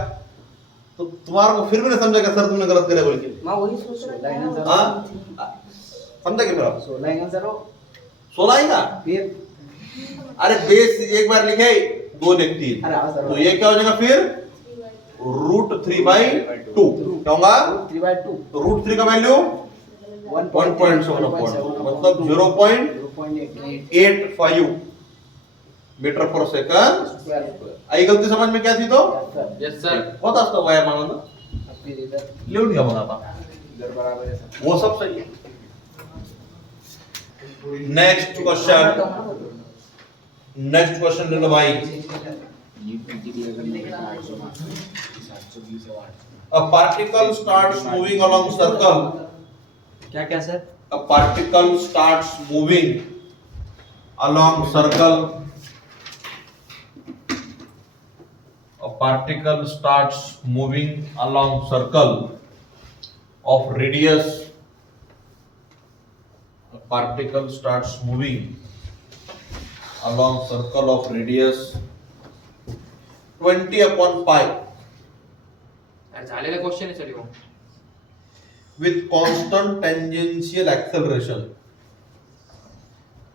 तो तुम्हारा को फिर भी नहीं समझा कि सर तुमने गलत करे बोल के। मैं वही सोच रहा था। हाँ समझा कि फिर आप 16 आंसर हो 16 आएगा? फिर अरे बेस एक बार लिखे 2 ने 3, अरे हाँ सर, तो ये क्या हो जाएगा फिर? √3/2 क्या होगा? 3/2 तो √3 का वैल्यू 1.7 मतलब 0.85 मीटर पर सेकंड। आई गलती समझ में क्या थी? तो यस सर। होत असतं वयामानानं, फिर इधर लिहून घ्या मग आता, इधर बराबर है सर। वो सब सही है। नेक्स्ट क्वेश्चन ले लो भाई। A particle starts moving along circle. क्या क्या sir? A particle starts moving along circle. A particle starts moving along circle of radius. A particle starts moving along circle of radius 20/pi झालेला क्वेश्चन आहे sir yo. with constant tangential acceleration.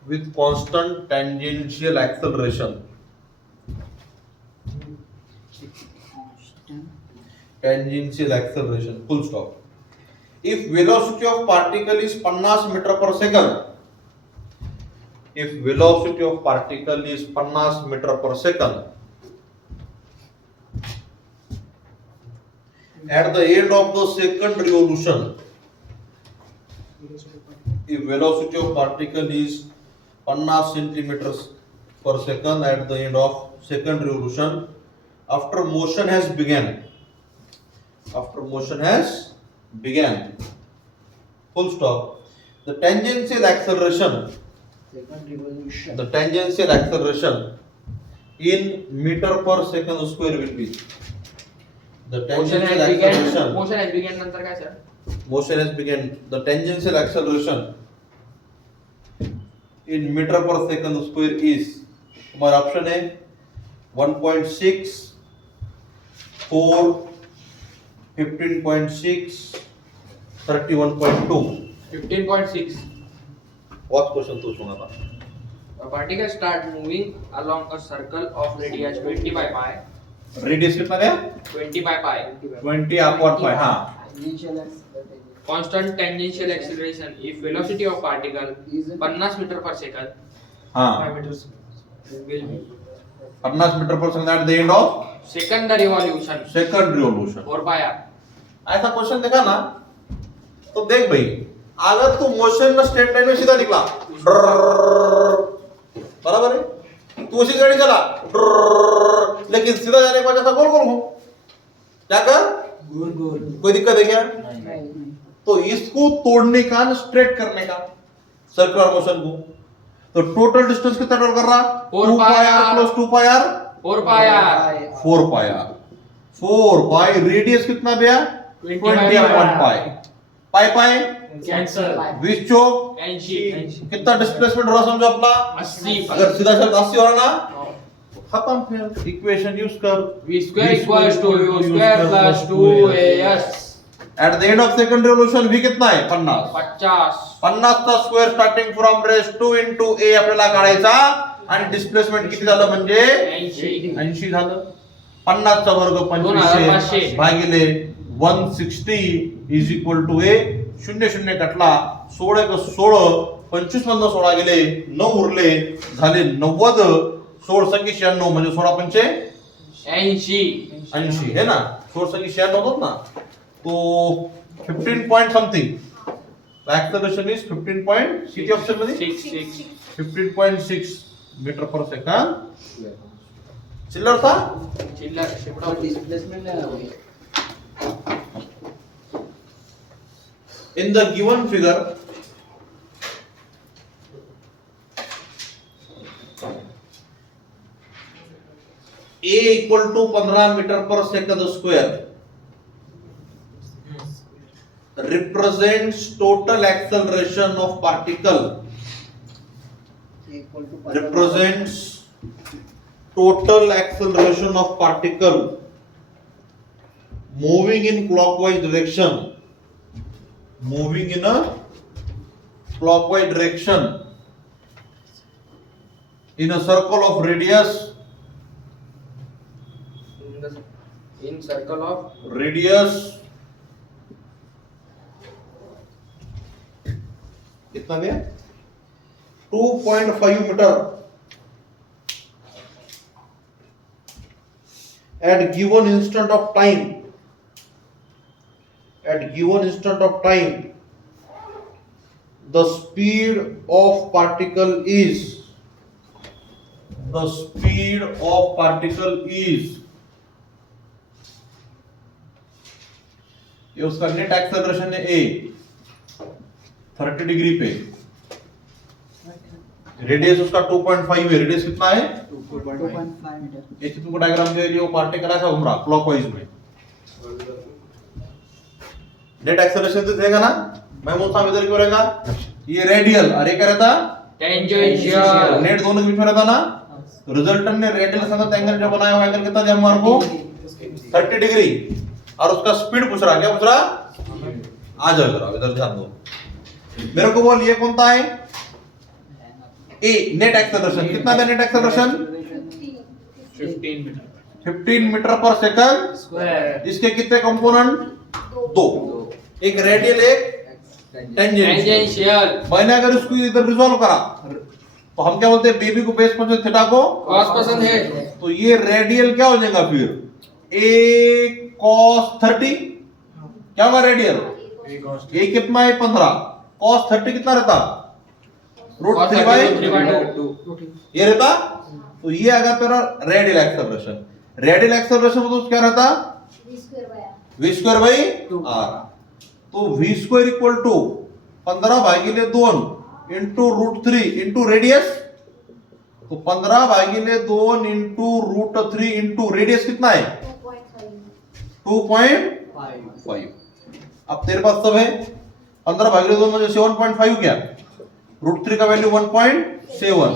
With constant tangential acceleration. Tangential acceleration. Full stop. If velocity of particle is 50 meter per second. If velocity of particle is 50 meter per second. At the end of the second revolution, if velocity of particle is 50 centimeters per second at the end of second revolution, after motion has begun, full stop, the tangential acceleration in meter per second square will be. The motion tangential has begun. acceleration. Motion has begun नंतर काय सर? Motion has begun. The tangential acceleration in meter per second square is, हमारा ऑप्शन है 1.6, 4, 15.6, 31.2. 15.6. What question तू सुना था? A particle start moving along a circle of radius 20/pi. Radius कितना गया? 20/pi. 20/pi. हाँ, Initial acceleration. Constant tangential acceleration if velocity of particle 50 meter per second हाँ, 5 meters. will be 50 मीटर पर second at the end of second revolution second revolution. 4 pi r. ऐसा क्वेश्चन देखा ना, तो देख भाई, अगर तू मोशन में स्ट्रेट लाइन में सीधा निकला, बराबर है, तू उसी गाड़ी चला, लेकिन सीधा जाने के बाद ऐसा गोल गोल हो, क्या कर? गोल गोल. कोई दिक्कत है क्या? नहीं. तो इसको तोड़ने का, स्ट्रेट करने का, सर्कुलर मोशन को। तो टोटल डिस्टेंस कितना ट्रेवल कर रहा? 4 2 pi pi r plus 2 pi r 4 pi R 4 pi r 4 pi radius कितना भैया? 20 पाई पाई पाई कैंसल 20 चौक 80 कितना डिस्प्लेसमेंट हो रहा समझो अपना? 80 अगर सीधा सीधा 80 हो रहा ना खत्म, फिर इक्वेशन यूज कर v square equals to u square plus 2as at the end of second revolution v कितना आहे? 50 50 50 चा square starting from rest 2 into a आपल्याला काढायचा आणि डिस्प्लेसमेंट किती झालं म्हणजे 80 80 झालं. 50 चा वर्ग 2500 2500 भागिले 160 इज इक्वल टू a. 0 0 कटला 16 एक 16 25 मधनं 16 गेले 9 उरले झाले 90. 16 संख्या 96 म्हणजे 16 पंचे 80 80 है ना. 16 संख्या 96 होतात ना. तो 15 point something. The acceleration is 15 point किती ऑप्शन मध्ये? 6 15.6 मीटर पर सेकंड. चिल्लर था? चिल्लर शेकडो डिस्प्लेसमेंट नाही हवी. In the given figure A equal to 15 metre पर second square represents total acceleration of particle equal to represents total acceleration of particle moving in clockwise direction in a circle of radius in circle of कितना गया 2.5 metre at given instant of time the speed of particle is ये उसका नेट एक्सेलरेशन है a 30 डिग्री पे. रेडियस उसका 2.5 है. रेडियस कितना है? 2.5 मीटर. ये तुमको डायग्राम दे रही हो. पार्टिकल ऐसा घूम रहा क्लॉकवाइज में. नेट एक्सेलरेशन तो देगा ना. मैं बोलता हूं इधर क्यों रहेगा? ये रेडियल और ये क्या रहता? टेंजेंशियल. नेट दोनों के बीच में रहता ना. तो रिजल्टेंट ने रेडियल संगत एंगल जो बनाया हुआ एंगल कितना दिया हमारे को? 30 डिग्री. और उसका स्पीड पूछ रहा. क्या पूछ रहा? आ जाओ इधर ध्यान दो. मेरे को बोल ये कौन सा है? ए नेट एक्सेलरेशन कितना है? नेट एक्सेलरेशन 15 मीटर पर सेकंड स्क्वायर. इसके कितने कंपोनेंट? दो. एक रेडियल एक टेंजेंशियल. टेंजेंशियल. मैंने अगर इसको इधर रिजॉल्व करा तो हम क्या बोलते हैं? बेबी को बेस पर थीटा को कॉस पसंद है. तो ये रेडियल क्या हो जाएगा फिर? a cos 30 क्या होगा रेडियल? a कितना है? 15. cos 30 कितना रहता? रूट 3/2 ये रहता. तो ये आएगा तेरा रेडियल एक्सेलरेशन. रेडियल एक्सेलरेशन मतलब क्या रहता? v square by r. तो v स्क्वायर इक्वल टू 15 भागिले 2 इंटू रूट 3 इंटू रेडियस. तो 15 भागिले 2 इंटू रूट 3 इंटू रेडियस कितना है? 2.5. अब तेरे पास सब है. 15 भागिले 2 म्हणजे 7.5 क्या? रूट 3 का वैल्यू 1.7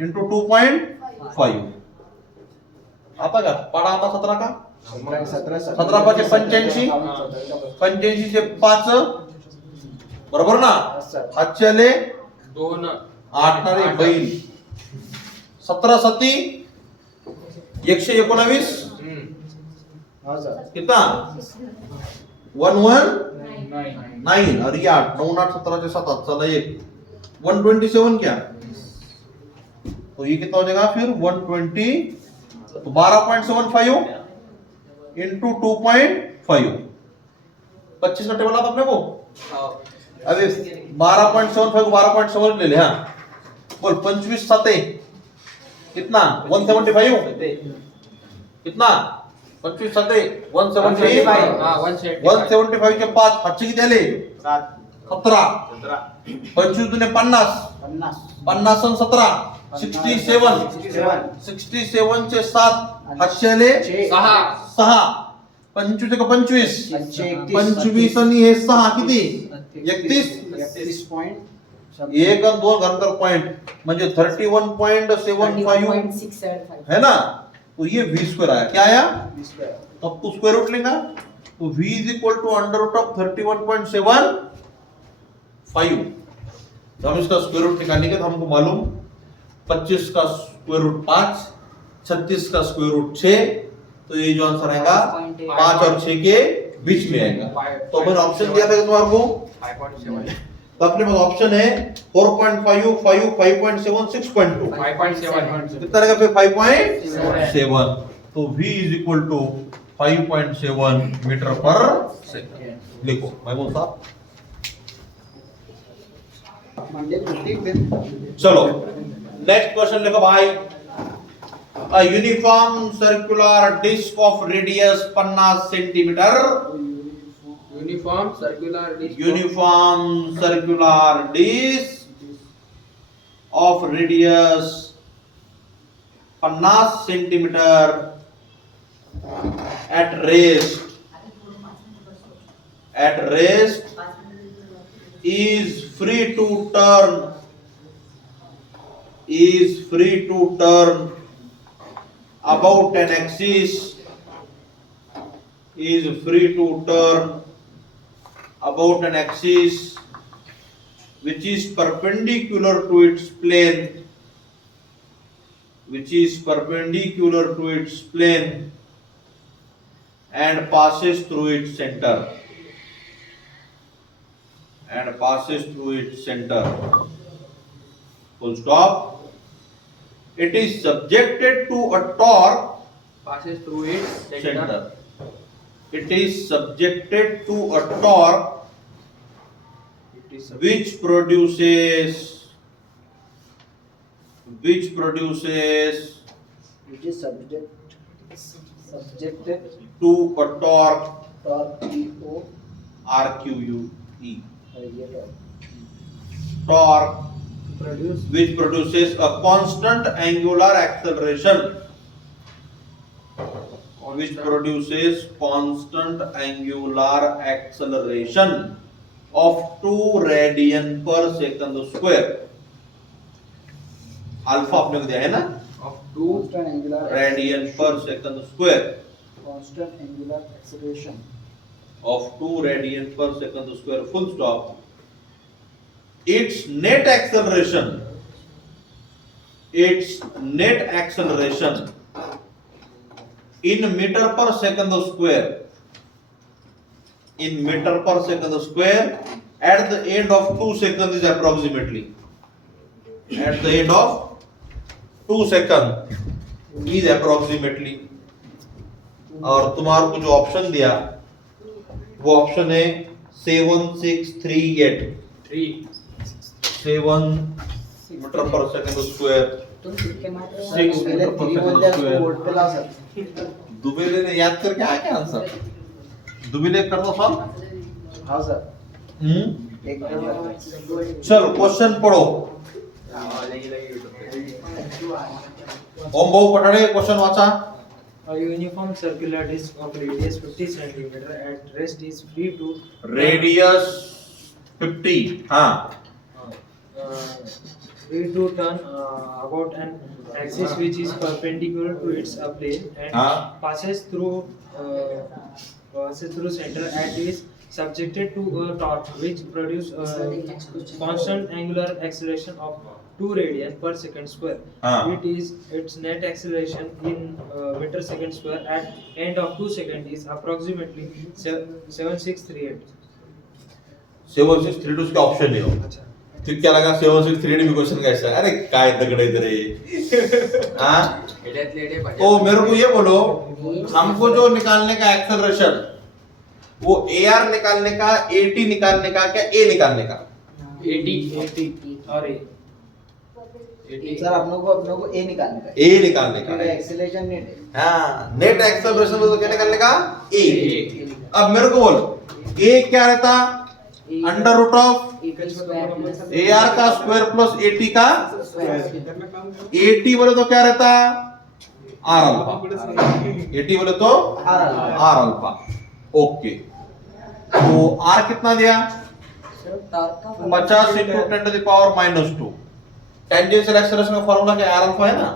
इंटू 2.5 आता का? पाडा आता 17 का? 17 पाचे 85 85 चे 5 बरोबर ना. हातचे आले 2 8 ना रे बैल. 17 सती 119 कितना? 119 और ये 8 9 8 17 चे 7 चला एक 127 क्या? तो ये कितना हो जाएगा फिर? 120. तो 12.75 इंटू 2.5 25 का टेबल आता अपने को. अबे 12.75 को 12.7 ले ले. हाँ बोल 25 7 कितना? 175 कितना? 25 7 175 हां 175 175 के 5 हातचे किती आले? 17 25 दुने 50 50 50 आणि 17 67 67 चे 7 हातशेले 6 25 का 25 25 आणि हे 6 किती 31 31.7 एक आणि दोन घंटर पॉइंट म्हणजे 31.75 है ना। तो ये v स्क्वायर आया, क्या आया, तो आपको स्क्वायर रूट लेगा तो v is equal to under root of 31.75। तो हम इसका स्क्वायर रूट निकालने के तो हमको मालूम 25 का स्क्वायर रूट 5, 36 का स्क्वायर रूट 6, तो ये जो आंसर आएगा 5 और 6 के बीच में आएगा। तो मैंने ऑप्शन दिया था तुम्हारे को, 5.7 तो अपने पास ऑप्शन है 4.5 5 5.7 6.2 5.7 कितना रहेगा फिर 5.7। तो v is equal to 5.7 metre पर सेकंड। लिखो महमूद साहब। मंडे को ठीक दिन चलो नेक्स्ट क्वेश्चन लिखो भाई। A uniform circular disc of radius 50 centimeter, uniform circular disc uniform circular disc of radius 50 centimeter at rest is free to turn about an axis, is free to turn about an axis which is perpendicular to its plane, and passes through its center, full stop. It is subjected to a torque passes through its center. It is subjected to a torque which produces which is subjected to a torque to RQUE, torque which produces a constant angular acceleration, of 2 radian per second square। Alpha आपने को दिया है ना, of 2 constant angular radian per second square constant angular acceleration of 2 radian per second square, full stop। Its net acceleration in meter per second square, at the end of 2 seconds is approximately, और तुम्हारे को जो ऑप्शन दिया वो ऑप्शन है 7638 3 7 मीटर पर सेकंड स्क्वायर, तुम कितने मात्र 6 मीटर पर सेकंड स्क्वायर। बोर्ड पे ला सकते दुबेले ने याद करके आया क्या आंसर, दुबेले कर दो सॉल्व। हाँ सर एक चलो क्वेश्चन पढ़ो। ओम भाऊ पठाडे क्वेश्चन वाचा। A uniform circular disc of radius 50 cm at rest is free to radius 50, हाँ turn about an axis which is perpendicular to its plane and passes through center and is subjected to a torque which produces constant angular acceleration of 2 radian per second square. It is its net acceleration in meter second square at end of 2 seconds is approximately 7638. 7632 इसका ऑप्शन है। फिर क्या लगा 7638 में क्वेश्चन कैसा है? अरे काय दगड़े इधर है। हाँ तो मेरे को ये बोलो, हमको जो निकालने का एक्सेलरेशन वो AR निकालने का, AT निकालने का, क्या A निकालने का? 80 और सर अपनों को ए निकालने का A निकालने का है। एक्सेलरेशन नेट है। हाँ नेट एक्सेलरेशन तो क्या निकालने का? A। अब मेरे को बोल A क्या रहता? अंडर रूट ऑफ AR का स्क्वायर प्लस AT का AT बोले तो क्या रहता R अल्फा, AT बोले तो R अल्फा। ओके, तो R कितना दिया 50 into 10 to the power -2। Tangential acceleration का फॉर्मूला क्या R अल्फा है ना,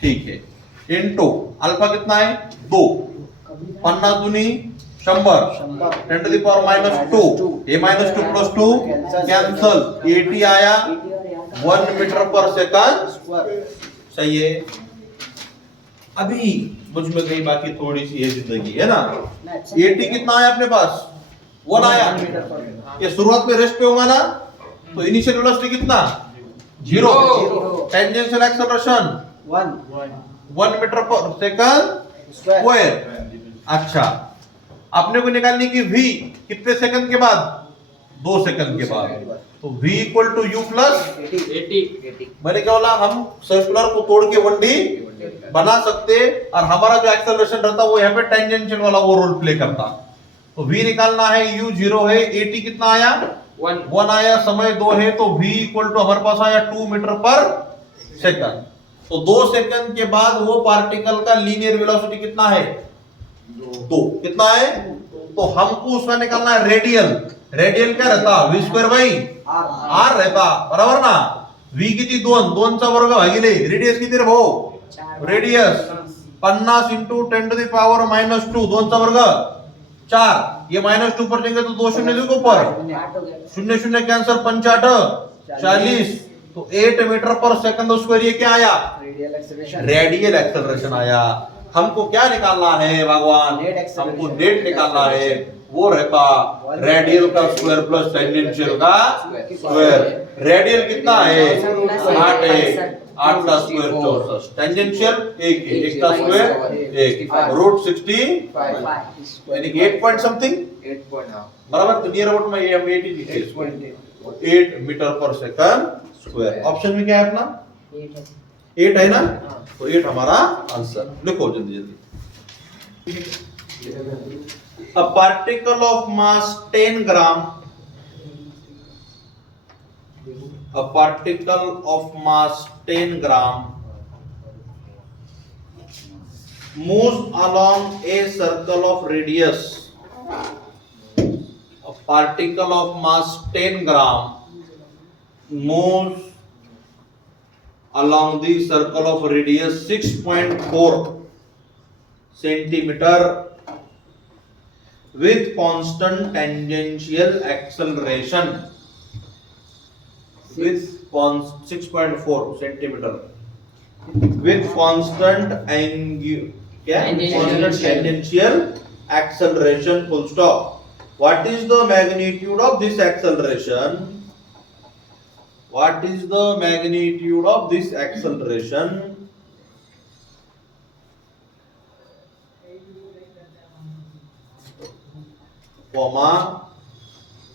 ठीक है, इनटू अल्फा कितना है 2, 50 दूनी 100, 10 टू द पावर -2, ये -2 प्लस 2 कैंसल, AT आया 1 मीटर पर सेकंड। सही है। अभी मुझ में कहीं बाकी थोड़ी सी ये जिंदगी है ना। AT कितना आया अपने पास 1 आया, ये शुरुआत में रेस्ट पे होगा ना, तो इनिशियल वेलोसिटी कितना 0, टेंजेंशियल एक्सेलरेशन 1 मीटर पर सेकंड स्क्वायर। अच्छा, आपने को निकालनी की v कितने सेकंड के बाद 2 सेकंड के बाद, तो v equal to u plus 80। मैंने क्या बोला, हम सर्कुलर को तोड़ के 1D बना सकते, और हमारा जो एक्सेलरेशन रहता वो यहाँ पे टेंजेंशियल वाला वो रोल प्ले करता। तो v निकालना है, u 0 है, AT कितना आया 1 आया, समय 2 है, तो v इक्वल टू हमारे पास आया 2 मीटर पर सेकंड। तो 2 सेकंड के बाद वो पार्टिकल का लीनियर वेलोसिटी कितना है 2, कितना है, तो हमको उसमें निकालना है रेडियल। रेडियल क्या रहता v स्क्वायर बाई r रहता, बराबर ना। v किती 2 चा वर्ग भागिले रेडियस किती रे भाऊ, radius 50 into 10 to the power -2, 2 चा वर्ग 4, ये -2 पर जाएंगे तो 2 शून्य देखो ऊपर, 0 0 कैंसर, 5 8 40, तो 8 मीटर पर सेकंड स्क्वायर। ये क्या आया रेडियल एक्सेलरेशन आया। हमको क्या निकालना है भगवान, हमको नेट निकालना है, वो रहता रेडियल का स्क्वायर प्लस टेंजेंशियल का स्क्वायर। रेडियल कितना है 8 है, 8 का स्क्वायर 64, टेंजेंशियल 1 है, 1 का स्क्वायर 1, रूट 60 यानी 8 पॉइंट समथिंग, बराबर। तो नियर अबाउट में ये हम 80 लिखे 8 मीटर पर सेकंड स्क्वायर। ऑप्शन में क्या है अपना 8 है ना, तो 8 हमारा आंसर। लिखो जल्दी जल्दी। A particle of mass 10 gram, a particle of mass 10 gram moves along a circle of radius. A particle of mass 10 gram moves along the circle of radius 6.4 centimeter with constant tangential acceleration, with 6.4 centimeter with constant constant tangential acceleration, full stop. What is the magnitude of this acceleration? What is the magnitude of this acceleration? Comma,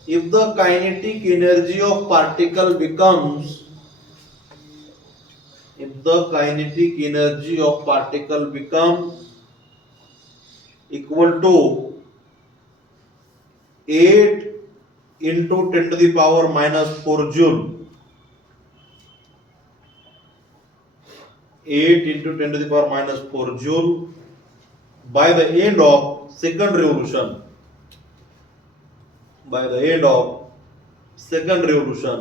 if the kinetic energy of particle becomes, if the kinetic energy of particle becomes equal to 8 into 10 to the power -4 joule, 8 into 10 to the power -4 joule by the end of second revolution, by the end of second revolution,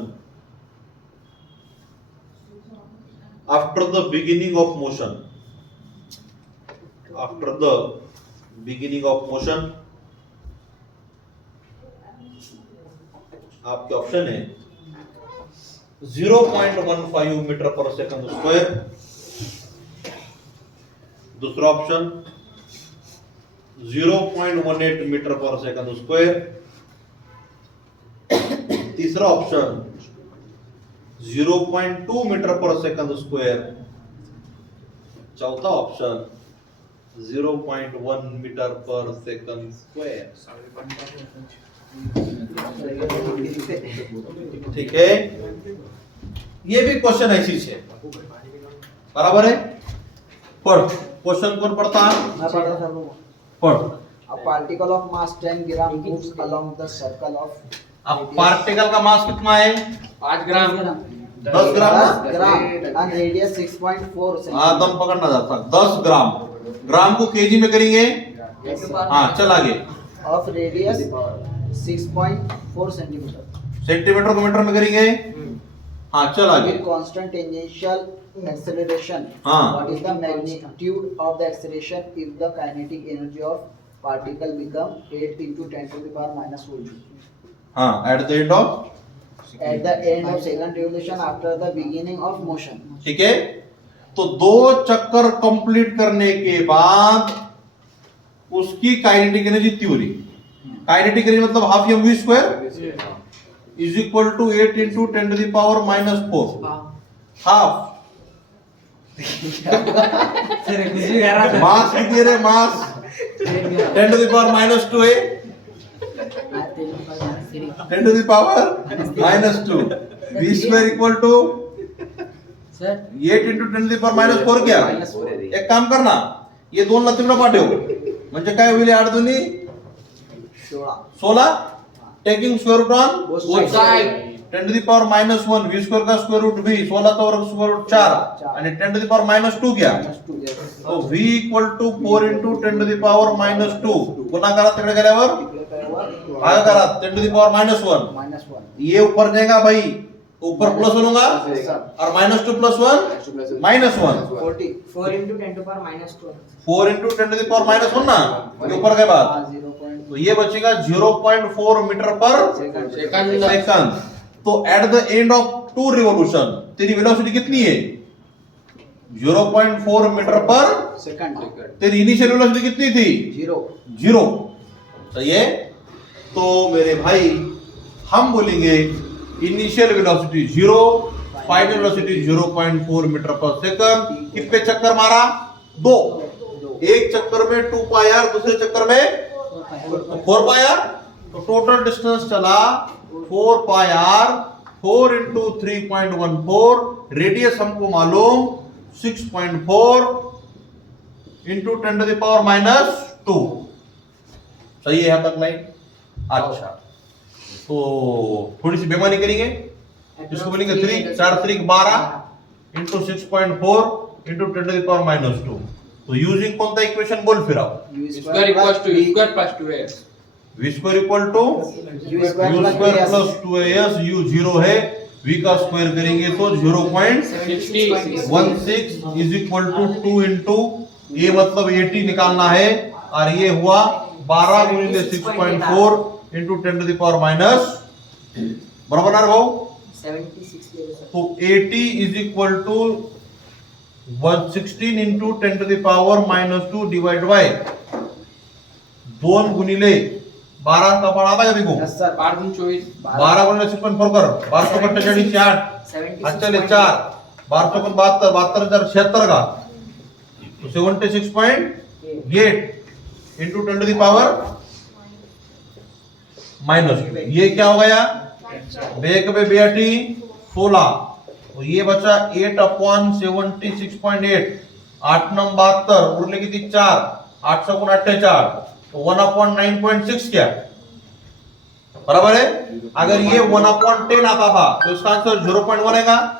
after the beginning of motion, after the beginning of motion, आपके ऑप्शन है 0.15 मीटर पर सेकंड स्क्वायर, दूसरा ऑप्शन 0.18 मीटर पर सेकंड स्क्वायर, तीसरा ऑप्शन 0.2 मीटर पर सेकंड स्क्वायर, चौथा ऑप्शन 0.1 मीटर पर सेकंड स्क्वायर। ठीक है, ये भी क्वेश्चन ऐसी है, बराबर है। पढ़, क्वेश्चन कौन पढ़ता है, पढ़। A particle of mass 10 gram moves along the circle of अब पार्टिकल का मास कितना है? 5 ग्राम 10 ग्राम ना? 10 gram and radius 6.4 हाँ centimeter. दम पकड़ना जाता, 10 ग्राम, ग्राम को केजी में करेंगे। हाँ चल आगे, Of radius 6.4 centimeter. सेंटीमीटर को मीटर में करेंगे। हाँ चल आगे, With constant tangential acceleration. हाँ। What is the magnitude of the acceleration if the kinetic energy of particle become 8 into 10 to the power minus 4 joule? हाँ eight the end of, At the end of second revolution after the beginning of motion. ठीक है। तो 2 चक्कर कंप्लीट करने के बाद उसकी kinetic energy theory, kinetic energy मतलब half M V square is equal to 8 into 10 to the power minus 4, half sir कुछ भी कह रहा था मास कितनी है रे? Mass 10 to the power minus 2 है, 10 to the power minus 2, V square equal to sir 8 into 10 to the power minus 4 क्या? एक काम करना, ये दोन लतीकडे पाठव, म्हणजे काय होईल? 8 दुनी 16, taking square root on both side 10 to the power minus 1, V square का स्क्वायर रूट v, 16 का वर्ग स्क्वायर रूट 4 आणि 10 टू द पावर माइनस 2 क्या? तो v equal to 4 into 10 to the power minus 2, गुणा करा तिकडे गेल्यावर भाग करा 10 टू द पावर माइनस 1, -1. ये ऊपर जाएगा भाई, ऊपर प्लस होगा और minus 2 plus 1 minus 1, 4 into 10 to power minus 2. 4 into 10 to the power minus 1 ना, ये ऊपर के बाद तो ये बचेगा 0.4 मीटर पर सेकंड। तो eight the end of 2 revolution तेरी वेलोसिटी कितनी है? 0.4 मीटर पर सेकंड तेरी इनिशियल वेलोसिटी कितनी थी? 0। सही है। तो मेरे भाई हम बोलेंगे initial velocity 0, final velocity 0.4 metre पर सेकंड। कितने चक्कर मारा? 2। एक चक्कर में 2 पाई आर, दूसरे चक्कर में 4 पाई आर, तो टोटल डिस्टेंस चला 4 पाई आर, 4 इंटू 3.14, रेडियस हमको मालूम 6.4 into 10 to the power minus 2। सही है यहां तक? नहीं? अच्छा, तो थोड़ी सी बेमानी करेंगे, इसको बोलेंगे 3 4 3 12 into 6.4 into 10 to the power minus 2। तो यूजिंग कौन सा इक्वेशन बोल फिर आओ? Square equals to square plus 2s, v square equal to u square plus 2as, u 0 है, v का स्क्वायर करेंगे तो 0.16 इज इक्वल टू 2 इंटू ये मतलब 80 निकालना है, और ये हुआ 12 गुणिले 6.4 into 10 to the power minus, बराबर ना भाऊ? 76 तो 80 is equal to 116 into 10 to the power minus 2 divide by 2 गुणिले 12 का पढ़ा था देखो, 12 गुण 24, 12 गुणिले 6.4 कर, 12 को 48 8, अच्छा ले 4, 12 को 72, 72,076 का, तो 76.8 into 10 to the power minus 2। ये क्या हो गया? 16, तो ये बचा 8/76.8, 8 9 72, उरले किती 4, 8 7 48, तो 1/9.6 क्या? बराबर है। अगर ये 1/10 आता था तो इसका आंसर 0.1 आएगा।